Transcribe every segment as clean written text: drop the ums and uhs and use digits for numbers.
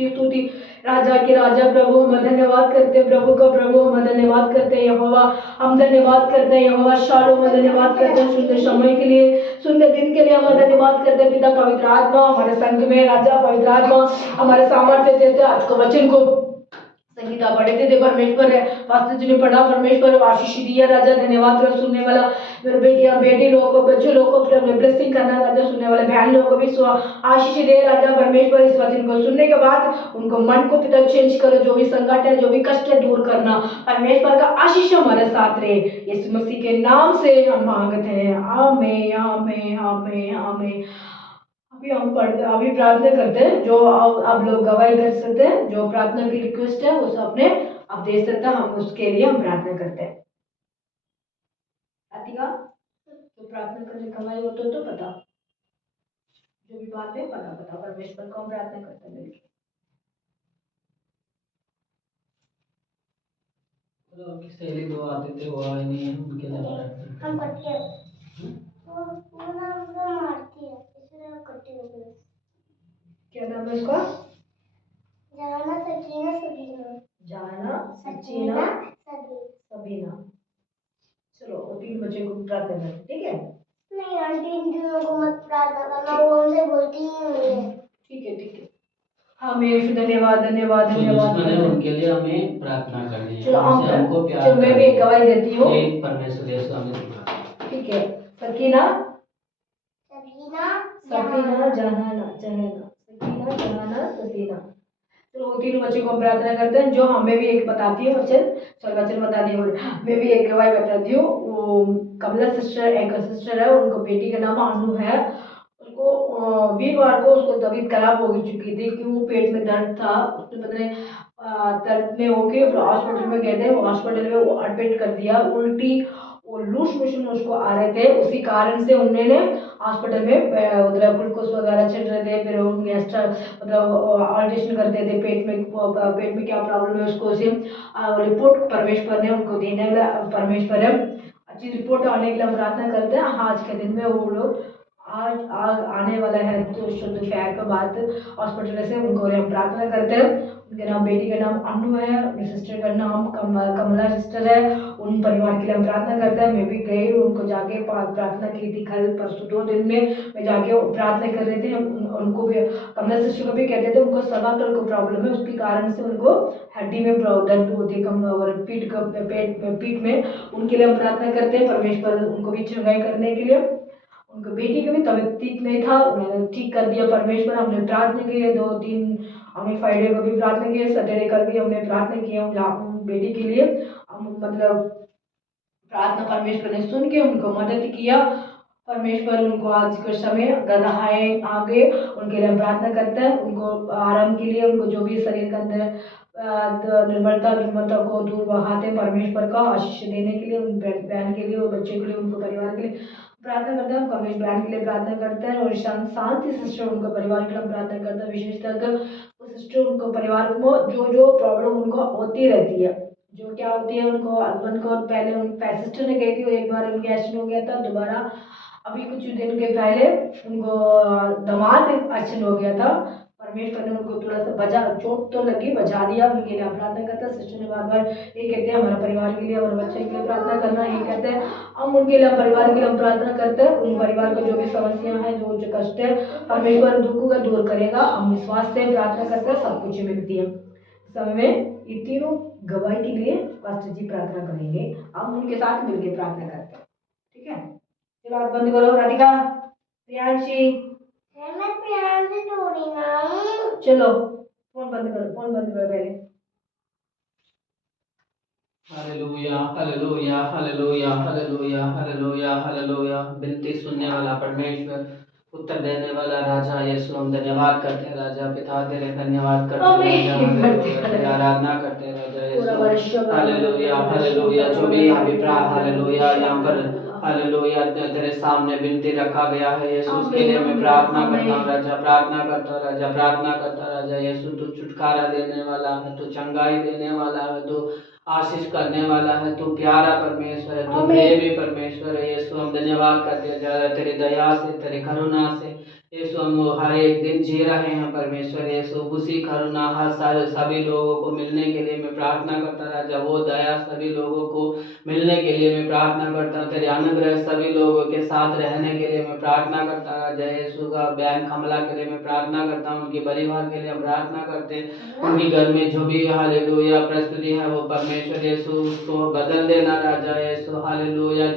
स्तुति। राजा के राजा प्रभु हम धन्यवाद करते हैं, प्रभु का प्रभु हम धन्यवाद करते हैं यहोवा, हम धन्यवाद करते हैं यहोवा शालोम, हम धन्यवाद करते हैं सुंदर समय के लिए, सुंदर दिन के लिए हम धन्यवाद करते हैं पिता। पवित्र आत्मा हमारे संग में, राजा पवित्र आत्मा हमारे सामर्थ्य देते आज को वचन को संगीता पढ़ते थे परमेश्वर है, पास्टर जी ने पढ़ा परमेश्वर आशीष दिया राजा, धन्यवाद करो सुनने वाला मेरे बेटियां बेटी लोगों को बच्चे लोगों को ब्लेसिंग करना राजा, सुनने वाले बहन लोगों को भी आशीष दे राजा परमेश्वर। इस वचन को सुनने के बाद उनको मन को पिता चेंज करो, जो भी संकट है जो भी कष्ट है दूर करना, परमेश्वर का आशीष हमारे साथ रहे, यीशु मसीह के नाम से हम मांगते हैं, आमीन आमीन आमीन आमीन। अभी प्रार्थना करते हैं, जो आप लोग गवाही कर सकते हैं, जो प्रार्थना की रिक्वेस्ट है उसे अपने आप दे सकते हैं, हम उसके लिए हम प्रार्थना करते हैं। अतिका तो प्रार्थना करने गवाही हो तो पता, जो भी बात है पता परमेश्वर को हम प्रार्थना करते हैं मिलके। आपकी सहेली दो आते थे वो आए नहीं है, उनके लिए प्रार्थना हम कट्टे वो ना मारती है इसलिए कट्टे हो गए। क्या नाम है उसका? जाना सकीना सबीना। जाना सकीना सबीना। चलो वो तीन बच्चों को प्रार्थना करें, ठीक है? नहीं आंटी इन तीनों को मत प्रार्थना करना, वो हमसे बोलती ही नहीं है। ठीक है हमें धन्यवाद धन्यवाद धन्यवाद उनके लिए हमें प्रार्थना करनी है। चलो हमको प्यार चलो मैं भी एक गवाही देती हूँ, परमेश्वर यीशु हमें, ठीक है? सकीना सबीना जहाना सकीना जहाना सबीना। तो तीनों बच्चों को हम प्रार्थना करते हैं, जो हमें भी एक बताती है वचन बता दिए, मैं भी एक गवाही बताती हूँ। वो कमला सिस्टर एक सिस्टर है, उनको बेटी का नाम अनु है, उसको वीरवार को उसको तबीयत खराब हो चुकी थी कि वो पेट में दर्द था, उसने पता नहीं दर्द में होके हॉस्पिटल में गए थे, हॉस्पिटल में वो एडमिट कर दिया, उल्टी और लूज मोशन उसको आ रहे थे, उसी कारण से उन्होंने हॉस्पिटल में उधर ग्लूकोज वगैरह चल रहे थे, फिर उनके एक्स्ट्रा मतलब ऑल्ट्रेशन करते थे पेट में क्या प्रॉब्लम है उसको से रिपोर्ट परमेश्वर ने उनको देने वाला परमेश्वर है, अच्छी रिपोर्ट आने के लिए हम प्रार्थना करते हैं। आज के दिन में वो लोग आज आने वाला है, तो दोपहर के बाद हॉस्पिटल से उनको हम प्रार्थना करते हैं। उनके नाम बेटी का नाम अनु है, उनकी सिस्टर का नाम कमला सिस्टर है, उन परिवार के लिए हम प्रार्थना करते हैं। मैं भी गई उनको जाके प्रार्थना की थी, कल परसों 2 दिन में मैं जाके प्रार्थना कर रहे थे। उनको भी कमला सिस्टर को भी कहते थे, उनको सर्वाइकल को प्रॉब्लम है, उसके कारण से उनको हड्डी में दर्द होती है कम और पीठ में, उनके लिए हम प्रार्थना करते हैं परमेश्वर उनको भी चंगाई करने के लिए। उनके बेटी का भी तबीयत ठीक नहीं था, उन्होंने ठीक कर दिया परमेश्वर। हमने प्रार्थना की है 2-3, हमने फ्राइडे को भी प्रार्थना की है, सैटरडे कल भी हमने प्रार्थना की है बेटी के लिए। हम मतलब प्रार्थना परमेश्वर ने सुन के उनको मदद किया, परमेश्वर उनको आज के समय गधाए आगे उनके लिए हम प्रार्थना करते हैं, उनको आराम के लिए, उनको जो भी शरीर के अंदर निर्बलता को दूर बहाते परमेश्वर का आशीष देने के लिए, उन बहन के लिए और बच्चे के लिए, उनको परिवार के लिए प्रार्थना करते हैं। हम कमलेश बहन के लिए प्रार्थना करते हैं और शांति सिस्टर उनको परिवार के लिए हम प्रार्थना करते हैं, विशेषतः सिस्टर उनको परिवार को जो प्रॉब्लम उनको होती रहती है, जो क्या होती है उनको हस्बैंड को पहले उन सिस्टर ने गई थी, एक बार उनके एक्सीडेंट हो गया था, दोबारा अभी कुछ दिन के पहले उनको दामाद एक्सीडेंट हो गया था, परमेश्वर ने उनको थोड़ा सा बचा, चोट तो लगी, बचा दिया। उनके लिए प्रार्थना करते हैं। सिस्टर ने बार बार ये कहते हैं हमारे परिवार के लिए, हमारे बच्चे के लिए प्रार्थना करना, ये कहते हैं हम उनके लिए परिवार के लिए हम प्रार्थना करते हैं। उन परिवार को जो भी समस्या है, जो कष्ट है, परमेश्वर दुख को दूर करेगा, हम विश्वास से प्रार्थना करते हैं, सब कुछ मिलती है। समय में ये तीनों गवाही के लिए पास्टर जी प्रार्थना करेंगे, हम उनके साथ मिलकर प्रार्थना करते हैं, ठीक है? चलो आप बंद करो, राधिका प्रियांशी, मैं प्रियांशी थोड़ी ना हूँ। चलो फोन बंद करो पहले। Hallelujah hallelujah hallelujah hallelujah hallelujah hallelujah. विनती सुनने वाला परमेश्वर, उत्तर देने वाला राजा यीशु, हम धन्यवाद करते हैं राजा पिता, तेरे धन्यवाद करते हैं, आराधना करते हैं राजा यीशु। Hallelujah hallelujah. जो भी अभिप्राय हालेलुया यहाँ पर हालेलुया तेरे सामने विनती रखा गया है यीशु, उसके लिए मैं प्रार्थना करता हूँ राजा, प्रार्थना करता राजा यीशु। तू छुटकारा देने वाला है, तू चंगाई देने वाला है, तू आशीष करने वाला है, तू प्यारा परमेश्वर है, तू प्रेमी परमेश्वर है यीशु। हम धन्यवाद करते हैं तेरी दया से, तेरी करुणा से यीशु हम हर एक दिन जी रहे हैं परमेश्वर यीशु, उसी करुणा हर सारे सभी लोगों को मिलने के लिए मैं प्रार्थना करता राजा, वो दया सभी लोगों को मिलने के लिए मैं प्रार्थना करता हूँ, तेरे अनुग्रह सभी लोगों के साथ रहने के लिए मैं प्रार्थना करता राजा यीशु का बहन कमला के लिए मैं प्रार्थना करता हूँ, उनके परिवार के लिए हम प्रार्थना करते हैं, उनके घर में जो भी हालेलुया परिस्थिति है वो परमेश्वर यीशु उसको बदल देना राजा यीशु, हालेलुया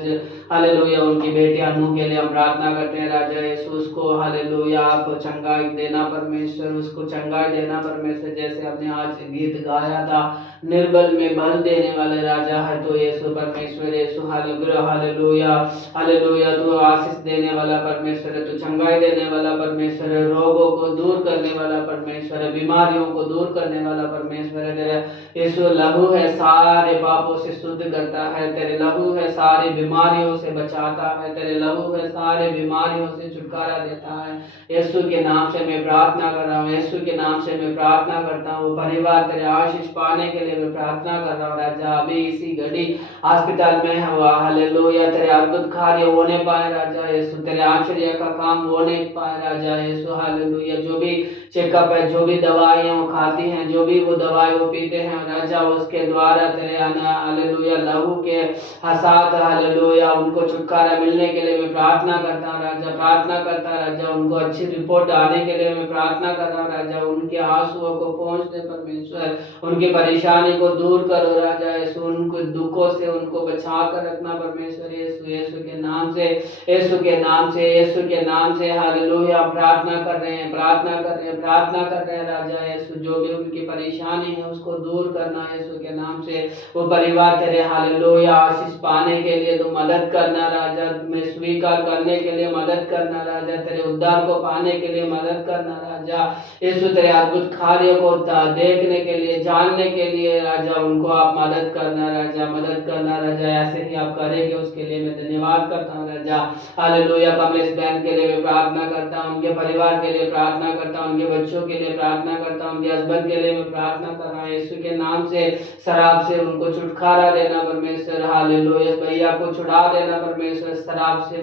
हालेलुया। उनकी बेटी अनु के लिए हम प्रार्थना करते हैं राजा यीशु, उसको हालेलुया आप चंगाई देना परमेश्वर, उसको चंगाई देना परमेश्वर, जैसे हमने आज गीत गाया था निर्बल में बल देने वाले राजा है तो यीशु परमेश्वर यीशु, हालेलुया हालेलुया हालेलुया। तू आशीष देने वाला परमेश्वर है, तू चंगाई देने वाला परमेश्वर है, रोगों को दूर करने वाला परमेश्वर है, बीमारियों को दूर करने वाला परमेश्वर है। तेरा यीशु लहू है सारे पापों से शुद्ध करता है, तेरे लहू है सारी बीमारियों से बचाता है, तेरे लहू है सारे बीमारियों से छुटकारा देता है। यीशु के नाम से मैं प्रार्थना कर रहा हूँ, यीशु के नाम से मैं प्रार्थना करता हूँ, परिवार तेरे आशीष पाने के लिए मैं प्रार्थना कर रहा हूँ राजा, अभी इसी घड़ी अस्पताल में है हुआ हालेलुया, तेरे अद्भुत कार्य होने पाए राजा यीशु, तेरे आश्चर्य का काम होने पाए राजा यीशु, हालेलुया। जो भी चेकअप है, जो भी दवाइयाँ वो खाती हैं, जो भी वो दवाई वो पीते हैं राजा, उसके द्वारा तेरे हालेलुया लहू के साथ हालेलुया उनको छुटकारा मिलने के लिए मैं प्रार्थना करता हूँ राजा, प्रार्थना करता राजा, उनको अच्छी रिपोर्ट आने के लिए मैं प्रार्थना कर रहा हूँ राजा, उनके आंसुओं को पहुँच दे परमेश्वर, उनकी परेशानी को दूर करो राजा यीशु, उनको दुखों से उनको बचा कर रखना परमेश्वर यीशु, यीशु के नाम से, यीशु के नाम से, यीशु के नाम से हालेलुया प्रार्थना कर रहे हैं, प्रार्थना कर रहे हैं, प्रार्थना कर रहे हैं राजा यीशु, जो भी उनकी परेशानी है उसको दूर करना यीशु के नाम से, वो परिवार तेरे हालेलुया आशीष पाने के लिए तो मदद करना राजा, मैं स्वीकार करने के लिए मदद करना राजा, तेरे उद्धार को पाने के लिए मदद करना राजा यीशु, तेरे अद्भुत कार्यों को देखने के लिए जानने के लिए राजा उनको आप मदद करना राजा, मदद करना राजा, ऐसे ही आप करेंगे उसके लिए मैं धन्यवाद करता हूँ राजा, हालेलुया। कमलेश बहन के लिए मैं प्रार्थना करता हूँ, उनके परिवार के लिए प्रार्थना करता हूँ, उनके बच्चों के लिए प्रार्थना करता हूँ, उनके हस्बैंड के लिए मैं प्रार्थना कर रहा हूँ यीशु के नाम से, शराब से उनको छुटकारा देना परमेश्वर, हालेलुया भैया को छुड़ा देना परमेश्वर, शराब से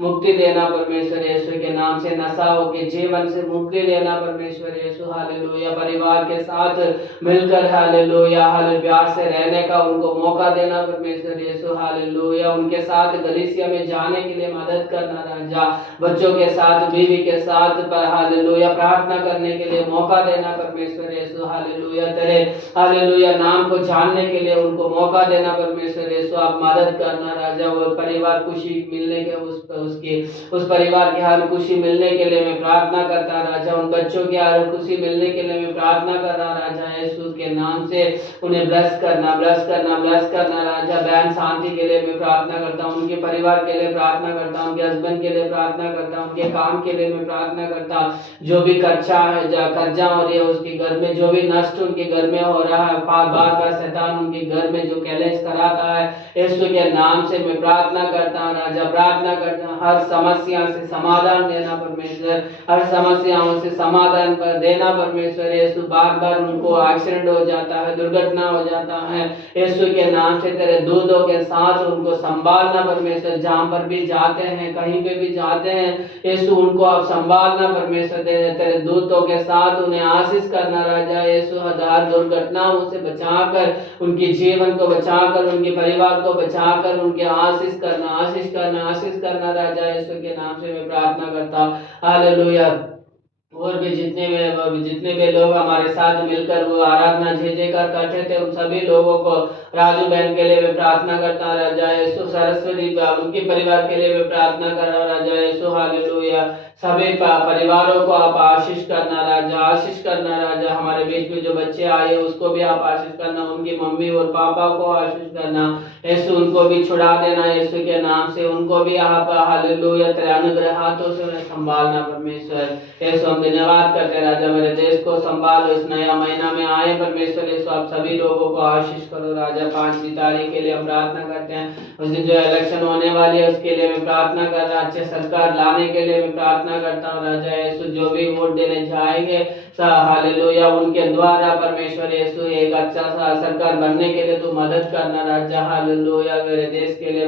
मुक्ति देना परमेश्वर यीशु के नाम से, नशाओं के जीवन से मुक्ति देना परमेश्वर यीशु, हालेलुया। परिवार के साथ मिलकर हालेलुया प्यार से रहने का उनको मौका देना परमेश्वर यीशु, हालेलुया। उनके साथ गलीसिया में जाने के लिए मदद करना राजा, बच्चों के साथ बीवी के साथ हालेलुया प्रार्थना करने के लिए मौका देना परमेश्वर यीशु, हालेलुया। तेरे हालेलुया नाम को जानने के लिए उनको मौका देना परमेश्वर यीशु, आप मदद करना राजा, वो परिवार खुशी मिलने के उस परिवार की हर खुशी मिलने के लिए मैं प्रार्थना करता राजा, उन बच्चों की हर खुशी मिलने के लिए मैं प्रार्थना कर रहा राजा यीशु के नाम से, उन्हें ब्लेस करना ब्लेस करना ब्लेस करना राजा। बहन शांति के लिए मैं प्रार्थना करता हूँ, उनके परिवार के लिए प्रार्थना करता हूँ, उनके हस्बैंड के लिए प्रार्थना करता हूँ, उनके काम के लिए मैं प्रार्थना करता हूँ, जो भी कर्जा हो रही है उसके घर में, जो भी नष्ट उनके घर में हो रहा है, बार बार शैतान उनके घर में जो कैलेश कराता है यीशु के नाम से मैं प्रार्थना करता हूँ राजा, प्रार्थना करता हूँ, हर समस्या से समाधान देना परमेश्वर, हर समस्याओं से समाधान कर देना परमेश्वर यीशु। बार बार उनको एक्सीडेंट हो जाता है, दुर्घटना हो जाता है यीशु के नाम से, तेरे दूतों के साथ उनको संभालना परमेश्वर, जहाँ पर भी जाते हैं कहीं पे भी जाते हैं यीशु उनको आप संभालना परमेश्वर, तेरे दूतों के साथ उन्हें आशीष करना राजा यीशु, हर दुर्घटनाओं से बचाकर उनके जीवन को बचाकर उनके परिवार को बचाकर उनके आशीष करना आशीष करना आशीष करना राजा यीशु के नाम से मैं प्रार्थना करता हूँ, हालेलुया। और भी जितने भी लोग हमारे साथ मिलकर वो आराधना जयकार करते थे, उन सभी लोगों को, राजू बहन के लिए मैं प्रार्थना करता हूँ राजा यीशु, सरस्वती उनके परिवार के लिए मैं प्रार्थना कर रहा हूँ राजा यीशु, हालेलुया। सभी परिवारों को आप आशीष करना राजा, आशीष करना राजा। हमारे बीच में जो बच्चे आए उसको भी आप आशीष करना, उनकी मम्मी और पापा को आशीष करना यीशु, उनको भी छुड़ा देना यीशु के नाम से, उनको भी आप हालेलुया तेरे अनुग्रह हाथों से उन्हें संभालना परमेश्वर यीशु। हम धन्यवाद करते हैं राजा, मेरे देश को संभालो, इस नया महीना में आए परमेश्वर यीशु, आप सभी लोगों को आशीष करो राजा। 5 तारीख के लिए हम प्रार्थना करते हैं, उस दिन जो इलेक्शन होने वाली है उसके लिए मैं प्रार्थना कर रहा, अच्छे सरकार लाने के लिए मैं प्रार्थना करता हूँ राजा यीशु। जो भी वोट देने जाएंगे हालेलुया उनके द्वारा परमेश्वर यीशु एक अच्छा सा सरकार बनने के लिए तू मदद करना राजा। हालेलुया मेरे देश के लिए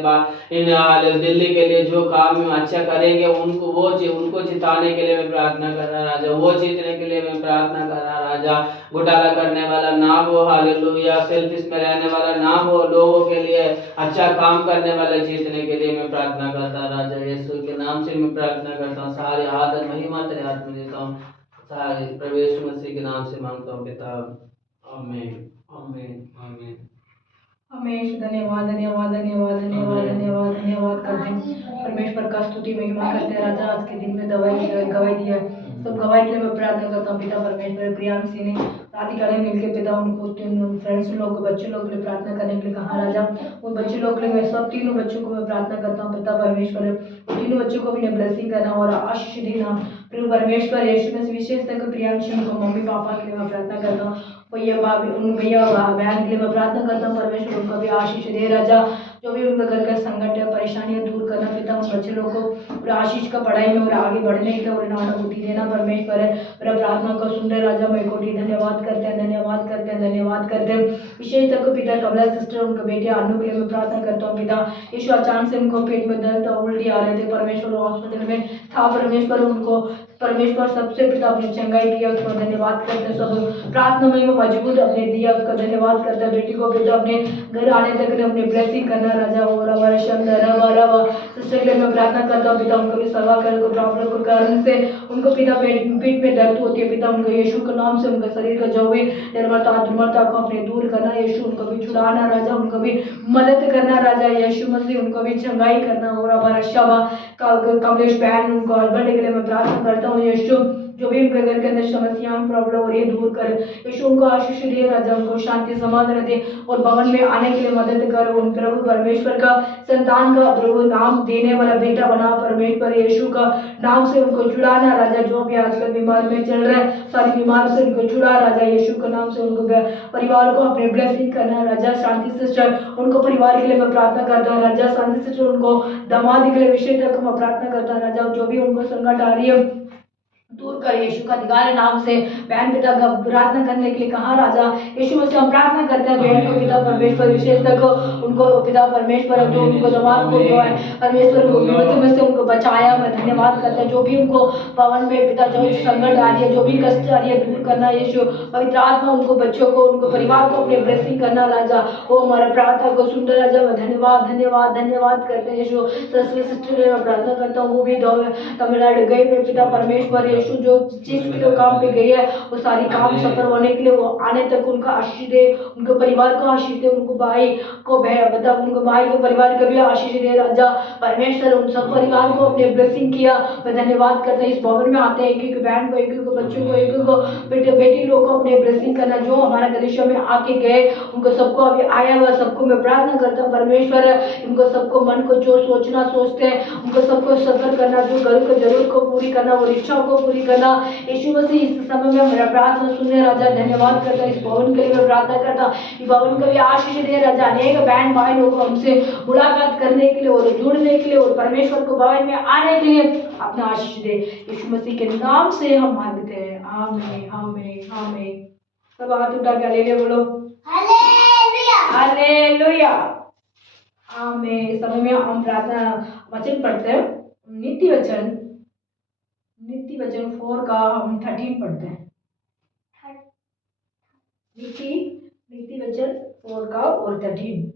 इन दिल्ली के लिए जो काम हम अच्छा करेंगे उनको जिताने के लिए मैं प्रार्थना कर रहा राजा, वो जीतने के लिए मैं प्रार्थना कर रहा राजा। घोटाला करने वाला ना हो, हालेलुया सेल्फिश में रहने वाला ना हो, लोगों के लिए अच्छा काम करने वाला जीतने के लिए मैं प्रार्थना करता राजा। यीशु के नाम से मैं प्रार्थना करता हूँ, सारी आदर महिमा तेरे हाथ में देता हूँ, सारे प्रवेश मसीह के नाम से मांगता हूँ पिता, आमीन आमीन आमीन। हमें धन्यवाद धन्यवाद धन्यवाद धन्यवाद धन्यवाद धन्यवाद करते हैं, परमेश्वर का स्तुति महिमा करते हैं राजा। आज के दिन में गवाही दिया सब गवाही के लिए मैं प्रार्थना करता हूँ पिता परमेश्वर। प्रियांश सिंह ने राधिका ने मिलकर पिता उनको फ्रेंड्स लोग बच्चे लोग के लिए प्रार्थना करने के लिए कहा राजा। उन बच्चे लोग के लिए मैं सब तीनों बच्चों को मैं प्रार्थना करता हूँ पिता परमेश्वर। उन तीनों बच्चों को भी ब्लेसिंग करना और आशीष देना प्रभु परमेश्वर। यीशु में विशेष तक प्रियांश को मम्मी पापा के लिए मैं प्रार्थना करता हूँ, भैया बहन के लिए मैं प्रार्थना करता हूँ परमेश्वर, उनको भी आशीष दे राजा। जो भी उनका घर का संकट है परेशानियां दूर करना पिता, उन बच्चे लोग को और आशीष का पढ़ाई में और आगे बढ़ने के लिए और नाटक देना परमेश्वर है। मेरा प्रार्थना को सुन रहे राजा, मैं कोटि धन्यवाद करते हैं धन्यवाद करते हैं धन्यवाद करते हैं। विशेष तक पिता कमला सिस्टर उनके बेटे अनु के लिए मैं प्रार्थना करता हूँ पिता। यीशु अचानक से उनको पेट में दर्द उल्टी आ रहे थे परमेश्वर, हॉस्पिटल में था परमेश्वर, उनको परमेश्वर सबसे पिता अपनी चंगाई किया, उसको धन्यवाद करते हैं। सब प्रार्थना में मजबूत अपने दिया, उसका धन्यवाद करते हैं। बेटी को बेटा अपने घर आने तक अपने ब्लेसिंग करना राजा। और हमारे शब्द सिस्टर के लिए मैं प्रार्थना करता हूँ पिता, उनको भी सवा कर को प्रॉब्लम के कारण से उनको पिता पीठ में दर्द होती है पिता, उनको यीशु के नाम से उनका शरीर का जो भी निर्मलता को अपने दूर करना यीशु, उनको भी छुड़ाना राजा, उनको भी मदद करना राजा यीशु मसीह, उनको भी चंगाई करना। और हमारा शवा कमलेश बहन उनको हस्बैंड के लिए मैं प्रार्थना करता हूँ यीशु, जो भी उनके घर के अंदर समस्याएं प्रॉब्लम और ये दूर कर यीशु, उनको आशीष दे राजा, उनको शांति समाधान दे और भवन में आने के लिए मदद कर। उन प्रभु परमेश्वर का संतान का प्रभु नाम देने वाला बेटा बना परमेश्वर, यीशु का नाम से उनको छुड़ाना राजा। जो भी आजकल बीमार में चल रहा है सारी बीमार से उनको छुड़ा राजा यीशु के नाम से। उनको परिवार को अपने ब्लेसिंग करना राजा। शांति सिस्टर उनको परिवार के लिए मैं प्रार्थना करता हूँ राजा। शांति सिस्टर उनको दामाद के लिए विषय तक मैं प्रार्थना करता हूँ राजा। जो भी उनको संकट आ रही है दूर कर यीशु का अधिकार नाम से। बहन पिता का प्रार्थना करने के लिए कहा राजा, यीशु मसीह हम प्रार्थना करते हैं बहन को पिता परमेश्वर विशेष तक उनको पिता परमेश्वर जो उनको दमाद को जो है परमेश्वर विपत्ति में से उनको बचाया, मैं धन्यवाद करता हूं। जो भी उनको पवन में पिता जो संकट आ रही है, जो भी कष्ट आ रही है दूर करना यीशु, पवित्र आत्मा उनको बच्चों को उनको परिवार को अपने ब्लेसिंग करना राजा। वो हमारा प्रार्थना को सुंदर राजा, मैं धन्यवाद धन्यवाद धन्यवाद करते हैं यीशु। सरस्वती सिस्टर मैं प्रार्थना करता हूँ, वो भी तमिलनाडु गए में पिता परमेश्वर यीशु, जो जिस के लिए काम पे गई है वो सारी काम सफल होने के लिए वो आने तक उनका आशीष दे, उनके परिवार को आशीष दे, उनको भाई को मतलब उनको भाई के परिवार को भी आशीष दे राजा परमेश्वर। उन सब परिवार को अपने ब्लेसिंग किया, मैं धन्यवाद करता हूं। इस भवन में आते हैं एक एक बहन को, एक एक बच्चों को, एक एक बेटी लोग को अपने ब्लेसिंग करना। जो हमारा गलीशा में आके गए उनको सबको अभी आया हुआ सबको मैं प्रार्थना करता हूँ परमेश्वर, इनको सबको मन को जो सोचना सोचते हैं उनको सबको सफल करना, जो घर को जरूरत को पूरी करना, वो इच्छाओं को पूरी करना यीशु मसीह। इस समय में मेरा प्रार्थना सुनने राजा, धन्यवाद करता। इस भवन के लिए मैं प्रार्थना करता, इस भवन को भी आशीष दे राजा। अनेक बहन भाई लोग हमसे मुलाकात करने के लिए और जुड़ने के लिए और परमेश्वर को भवन में आने के लिए अपना आशीष दे, यीशु मसीह के नाम से हम मांगते हैं, आमीन आमीन आमीन। सब हाथ उठा के हालेलुया बोलो, हालेलुया हालेलुया आमीन। इस समय में हम प्रार्थना वचन पढ़ते हैं, नीति वचन 4 का हम 13 पढ़ते हैं। नीति वचन 4 का और 13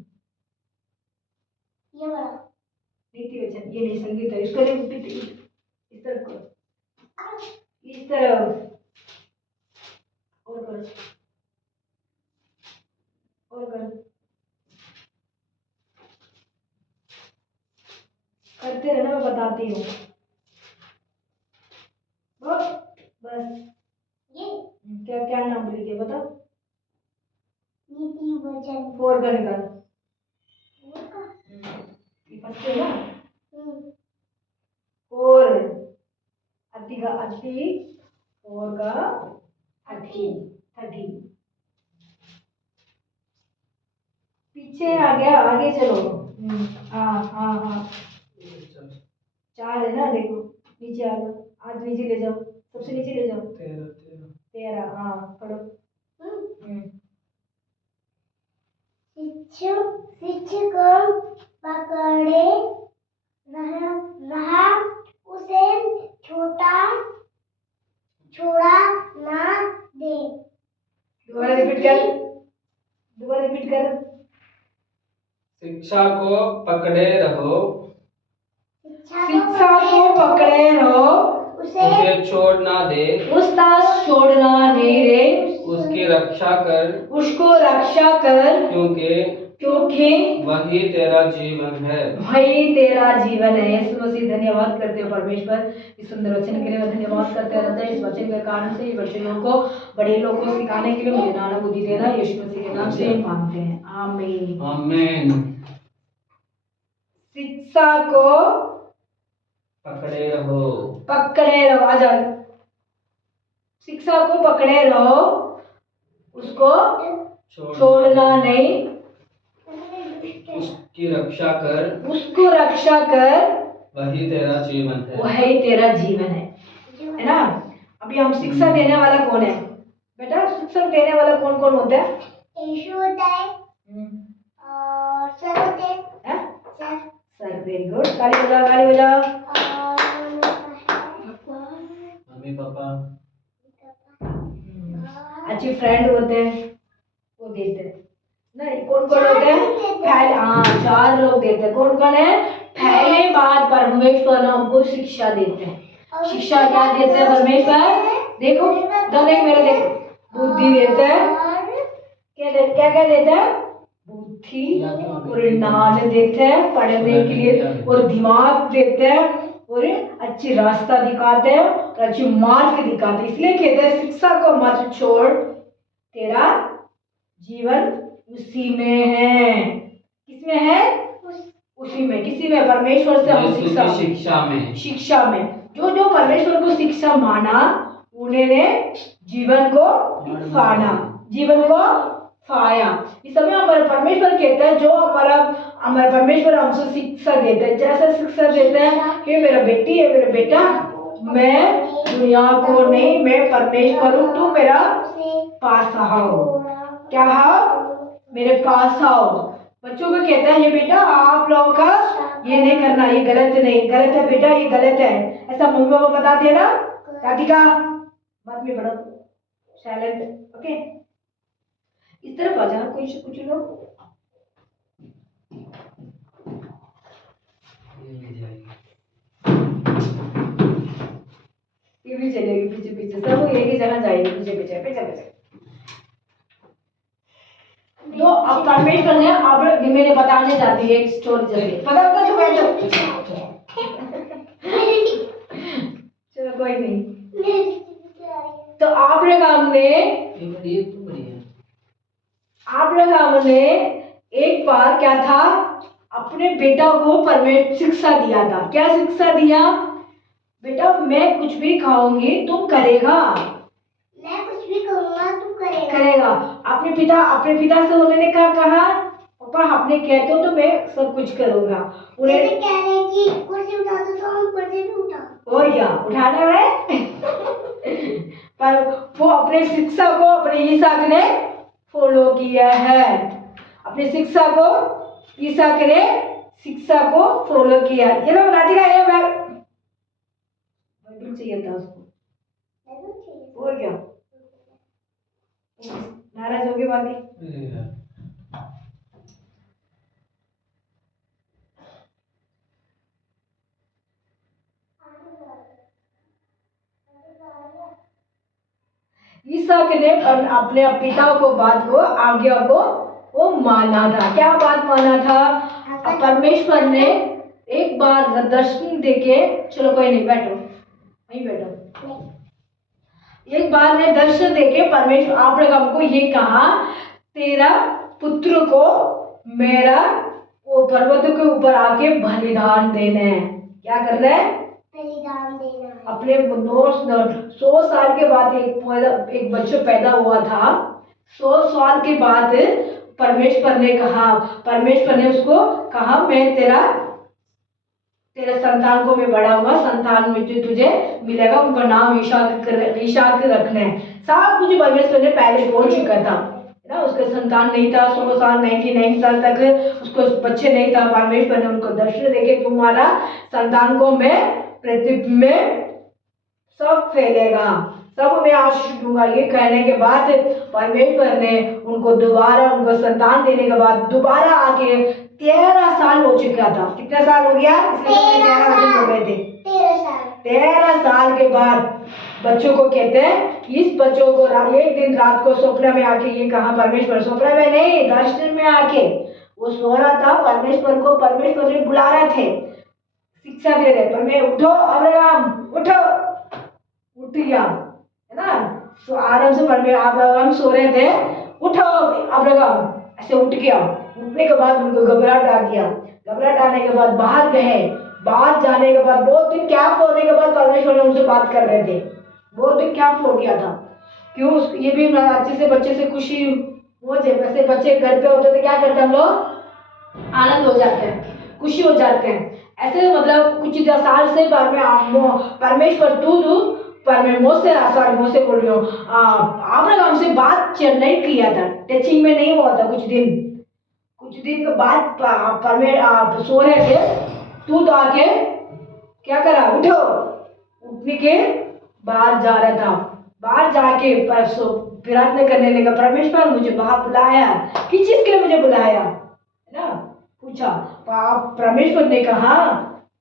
ये बड़ा नीति वचन, ये नहीं संगीत है, इसको इस तरफ करो, इस तरफ और करो और करो, करते रहना, मैं बताती हूँ बस। ये क्या क्या नाम लिखे बता, नीति वचन 4 का निकाल, का ये फर्स्ट है ना। और अति का 4 का 13 पीछे आ गया, आगे चलो। हाँ हाँ हाँ 4 है ना, देखो नीचे आ जाओ, हाथ नीचे ले जाओ, सबसे नीचे ले जाओ। तेरा, हाँ पढ़ो। शिक्षक पकड़े रहा उसे छोड़ा ना दे। दोबारा रिपीट कर, दोबारा रिपीट कर। शिक्षा को पकड़े रहो, शिक्षा को पकड़े रहो, उसे छोड़ ना दे, उसका छोड़ना नहीं रे, उसकी रक्षा कर, उसको रक्षा कर, क्योंकि वही तेरा जीवन है। वही तेरा जीवन है। यीशु मसीह धन्यवाद करते हो परमेश्वर, इस सुंदर वचन के लिए मैं धन्यवाद करते हैं राजा। इस वचन के कारण से बच्चों को, बड़े लोगों को सिखाने के लिए मुझे ज्ञान बुद्धि देना, यीशु मसीह के नाम से मांगते हैं, आमीन आमीन। शिक्षा को पकड़े रहो, पकड़े रहो, आजा। शिक्षा को पकड़े रहो, उसको छोड़ना नहीं, उसकी रक्षा कर, उसको रक्षा कर, वही तेरा जीवन है। वही तेरा जीवन है ना। अभी हम शिक्षा देने वाला कौन है बेटा? शिक्षा देने वाला कौन कौन होता है? यीशु होता है और सर होते हैं। सर, वेरी गुड, ताली बजाओ, ताली बजाओ। मम्मी पापा, अच्छी फ्रेंड होते हैं, वो देते हैं। नहीं, कौन कौन होते हैं? पहले, हाँ, 4 लोग देते हैं। कौन कौन है? पहले बात परमेश्वर हमको शिक्षा देते हैं। शिक्षा क्या देते हैं परमेश्वर? देखो, दोनों मेरे देखो, बुद्धि देते हैं। क्या क्या देते हैं? बुद्धि और ज्ञान देते हैं पढ़ने के लिए, और दिमाग देते हैं, और अच्छी रास्ता दिखाते हैं, और अच्छी मार्ग दिखाते हैं। इसलिए कहते हैं शिक्षा को मत छोड़, तेरा जीवन उसी में है। किसमें है? उसी में, किसी में? परमेश्वर से हम शिक्षा में जो जो परमेश्वर को शिक्षा माना, उन्होंने जीवन को पाना, जीवन को पाया। इस समय हमारे परमेश्वर कहते हैं, जो हमारे परमेश्वर हमसे शिक्षा देते हैं, जैसा शिक्षा देते हैं, हे मेरा बेटी, है मेरा बेटा, मैं दुनिया को नहीं, मैं परमेश्वर हूँ, तू मेरा पास आओ। क्या आओ? मेरे पास आओ। बच्चों को कहता है, ये बेटा आप लोगों का ये नहीं करना, ये गलत नहीं, गलत है बेटा, ये गलत है, ऐसा मम्मी पापा बता दिया ना। राधिका बाद में पढ़ो, साइलेंट, ओके। इस तरफ आ जाना, कुछ लोग ये भी चलेगी पीछे पीछे, सब एक ही जगह जाएगी, पीछे पीछे पीछे पीछे। तो अब परमेश्वर ने, अब मैंने बताने जाती है एक स्टोरी, जैसे पता होता जो बैठो, चलो कोई नहीं। तो आप लोग हमने एक बार क्या था, अपने बेटा को परमेश्वर शिक्षा दिया था। क्या शिक्षा दिया? बेटा मैं कुछ भी खाऊंगी तुम करेगा, मैं कुछ भी करूंगा तुम करेगा। अपने पिता से उन्होंने क्या कहा? पापा आपने कहते हो तो मैं सब कुछ करूंगा। उन्हें कह रहे हैं कि कुर्सी उठा दो तो हम कुर्सी भी उठा, और क्या उठाना है। पर वो अपने शिक्षा को अपने ईसाक ने फॉलो किया है, अपनी शिक्षा को ईसाक ने शिक्षा को फॉलो किया। ये लोग राधिका, ये बाइबल चाहिए था उसको, और क्या नाराज हो गए बाकी। ईसाक ने अपने पिता को बात को, आज्ञा को वो माना था। क्या बात माना था? परमेश्वर ने एक बार दर्शन देके, चलो कोई नहीं, बैठो नहीं बैठो। एक बार ने दर्शन देके परमेश्वर आप लोग हमको ये कहा, तेरा पुत्र को मेरा वो पर्वत के ऊपर आके बलिदान देना है। क्या करना है? बलिदान देना है। अपने 100 साल के बाद एक बच्चा पैदा हुआ था। 100 साल के बाद परमेश्वर ने उसको कहा, मैं तेरे संतान को मैं बढ़ाऊंगा, संतान में जो तुझे मिलेगा उनका नाम ईशाक रखना है। सब कुछ परमेश्वर ने पहले बोल चुका था, है ना। उसका संतान नहीं था, 100 साल 99 साल तक उसको बच्चे नहीं था। परमेश्वर ने उनको दर्शन देके तुम्हारा संतान को मैं पृथ्वी में सब फैलेगा, सब मैं आशीष दूंगा। ये कहने के बाद परमेश्वर ने उनको दोबारा, उनको संतान देने के बाद दोबारा आके 13 साल हो चुका था। कितना साल हो गया? 13 साल हो गए थे। 13 साल के बाद बच्चों को कहते हैं, इस बच्चों को एक दिन रात को स्वप्न में आके ये कहा परमेश्वर, स्वप्न में नहीं दर्शन में आके, वो सो रहा था, परमेश्वर ने बुला रहे थे, शिक्षा दे रहे, पर मैं उठो अब्राहम उठो, उठ गया, है ना। तो आराम से अब्राहम सो रहे थे, उठो अब्राहम, ऐसे उठ गया। उठने के बाद उनको घबराहट आ गया, घबराहट आने के बाद बाहर गए। बाहर जाने के बाद 2 दिन कैंप होने के बाद परमेश्वर ने उनसे बात कर रहे थे। 2 दिन कैंप हो गया था। क्यों? ये भी अच्छे से बच्चे से खुशी हो जाए। वैसे बच्चे घर पे होते थे, क्या करते हम लोग? आनंद हो जाते हैं, खुशी हो जाते हैं। ऐसे मतलब कुछ साल से परमेश्वर पर मैं मोसे बोल रही हूँ, अब्राहम से बात नहीं किया था, टचिंग में नहीं हुआ था। कुछ दिन के बाद सो रहे थे, तू तो आके क्या करा? उठो। उठने के बाहर जा रहा था, बाहर जाके प्रार्थना करने लगा, परमेश्वर मुझे बाहर बुलाया, किस चीज के लिए मुझे बुलाया, है ना। पूछा, परमेश्वर ने कहा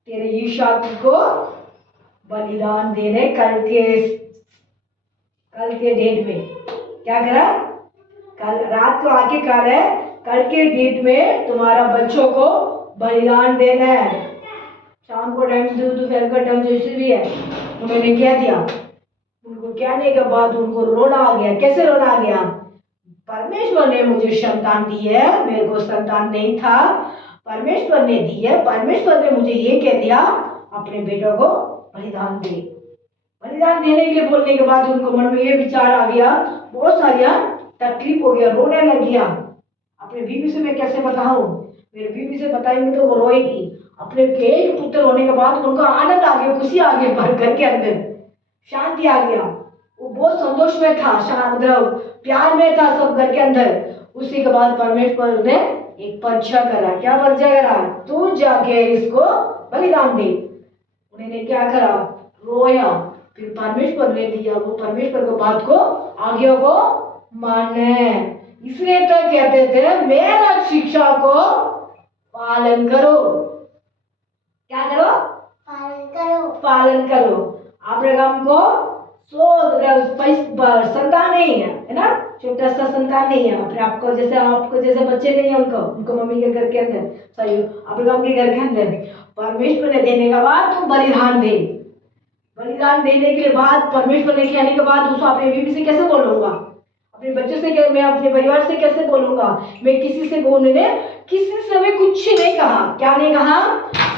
तेरे ईशाक को बलिदान देने कल के डेट में। क्या करा? कल रात को आके कह रहे, कल के डेट में तुम्हारा बच्चों को बलिदान देना है। शाम को टाइम, दोपहर का टाइम, जैसे भी है। उन्होंने क्या दिया? उनको कहने के बाद उनको रोना आ गया। कैसे रोना आ गया? परमेश्वर ने मुझे संतान दी है, मेरे को संतान नहीं था, परमेश्वर ने दी है। परमेश्वर ने मुझे ये कह दिया अपने बेटों को बलिदान दे। बलिदान देने के लिए बोलने के बाद उनको मन में ये विचार आ गया, बहुत सारा तकलीफ हो गया, रोने लग गया। अपने बीवी से मैं कैसे बताऊं? मेरे बीवी से बताएंगे तो वो रोएगी। अपने एक पुत्र होने के बाद उनको आनंद आ गया, खुशी आ गई, पर घर के अंदर शांति आ गया। वो बहुत संतोष में था, मतलब प्यार में था सब घर के अंदर। उसी के बाद परमेश्वर ने एक परीक्षा करा। क्या परीक्षा करा? तू जाके इसको बलिदान दे। उन्होंने क्या करा? रोया। फिर परमेश्वर ने दिया, वो परमेश्वर को बात को, आज्ञा को माने। इसलिए तो कहते थे मेरा शिक्षा को पालन करो। क्या करो? पालन करो। अब्राहम को संतान नहीं है ना, छोटा सा संतान नहीं है। फिर आपको जैसे बच्चे नहीं है उनको मम्मी के घर के अंदर, सॉरी अब्राहम के घर के अंदर परमेश्वर ने देने के बाद तुम बलिदान दे। बलिदान देने के बाद परमेश्वर ने कहने के बाद उसको अपने बीवी से कैसे बोलूंगा? अपने बच्चों से मैं अपने परिवार से कैसे बोलूंगा? मैं किसी से किसी से मैं कुछ नहीं कहा। क्या नहीं कहा?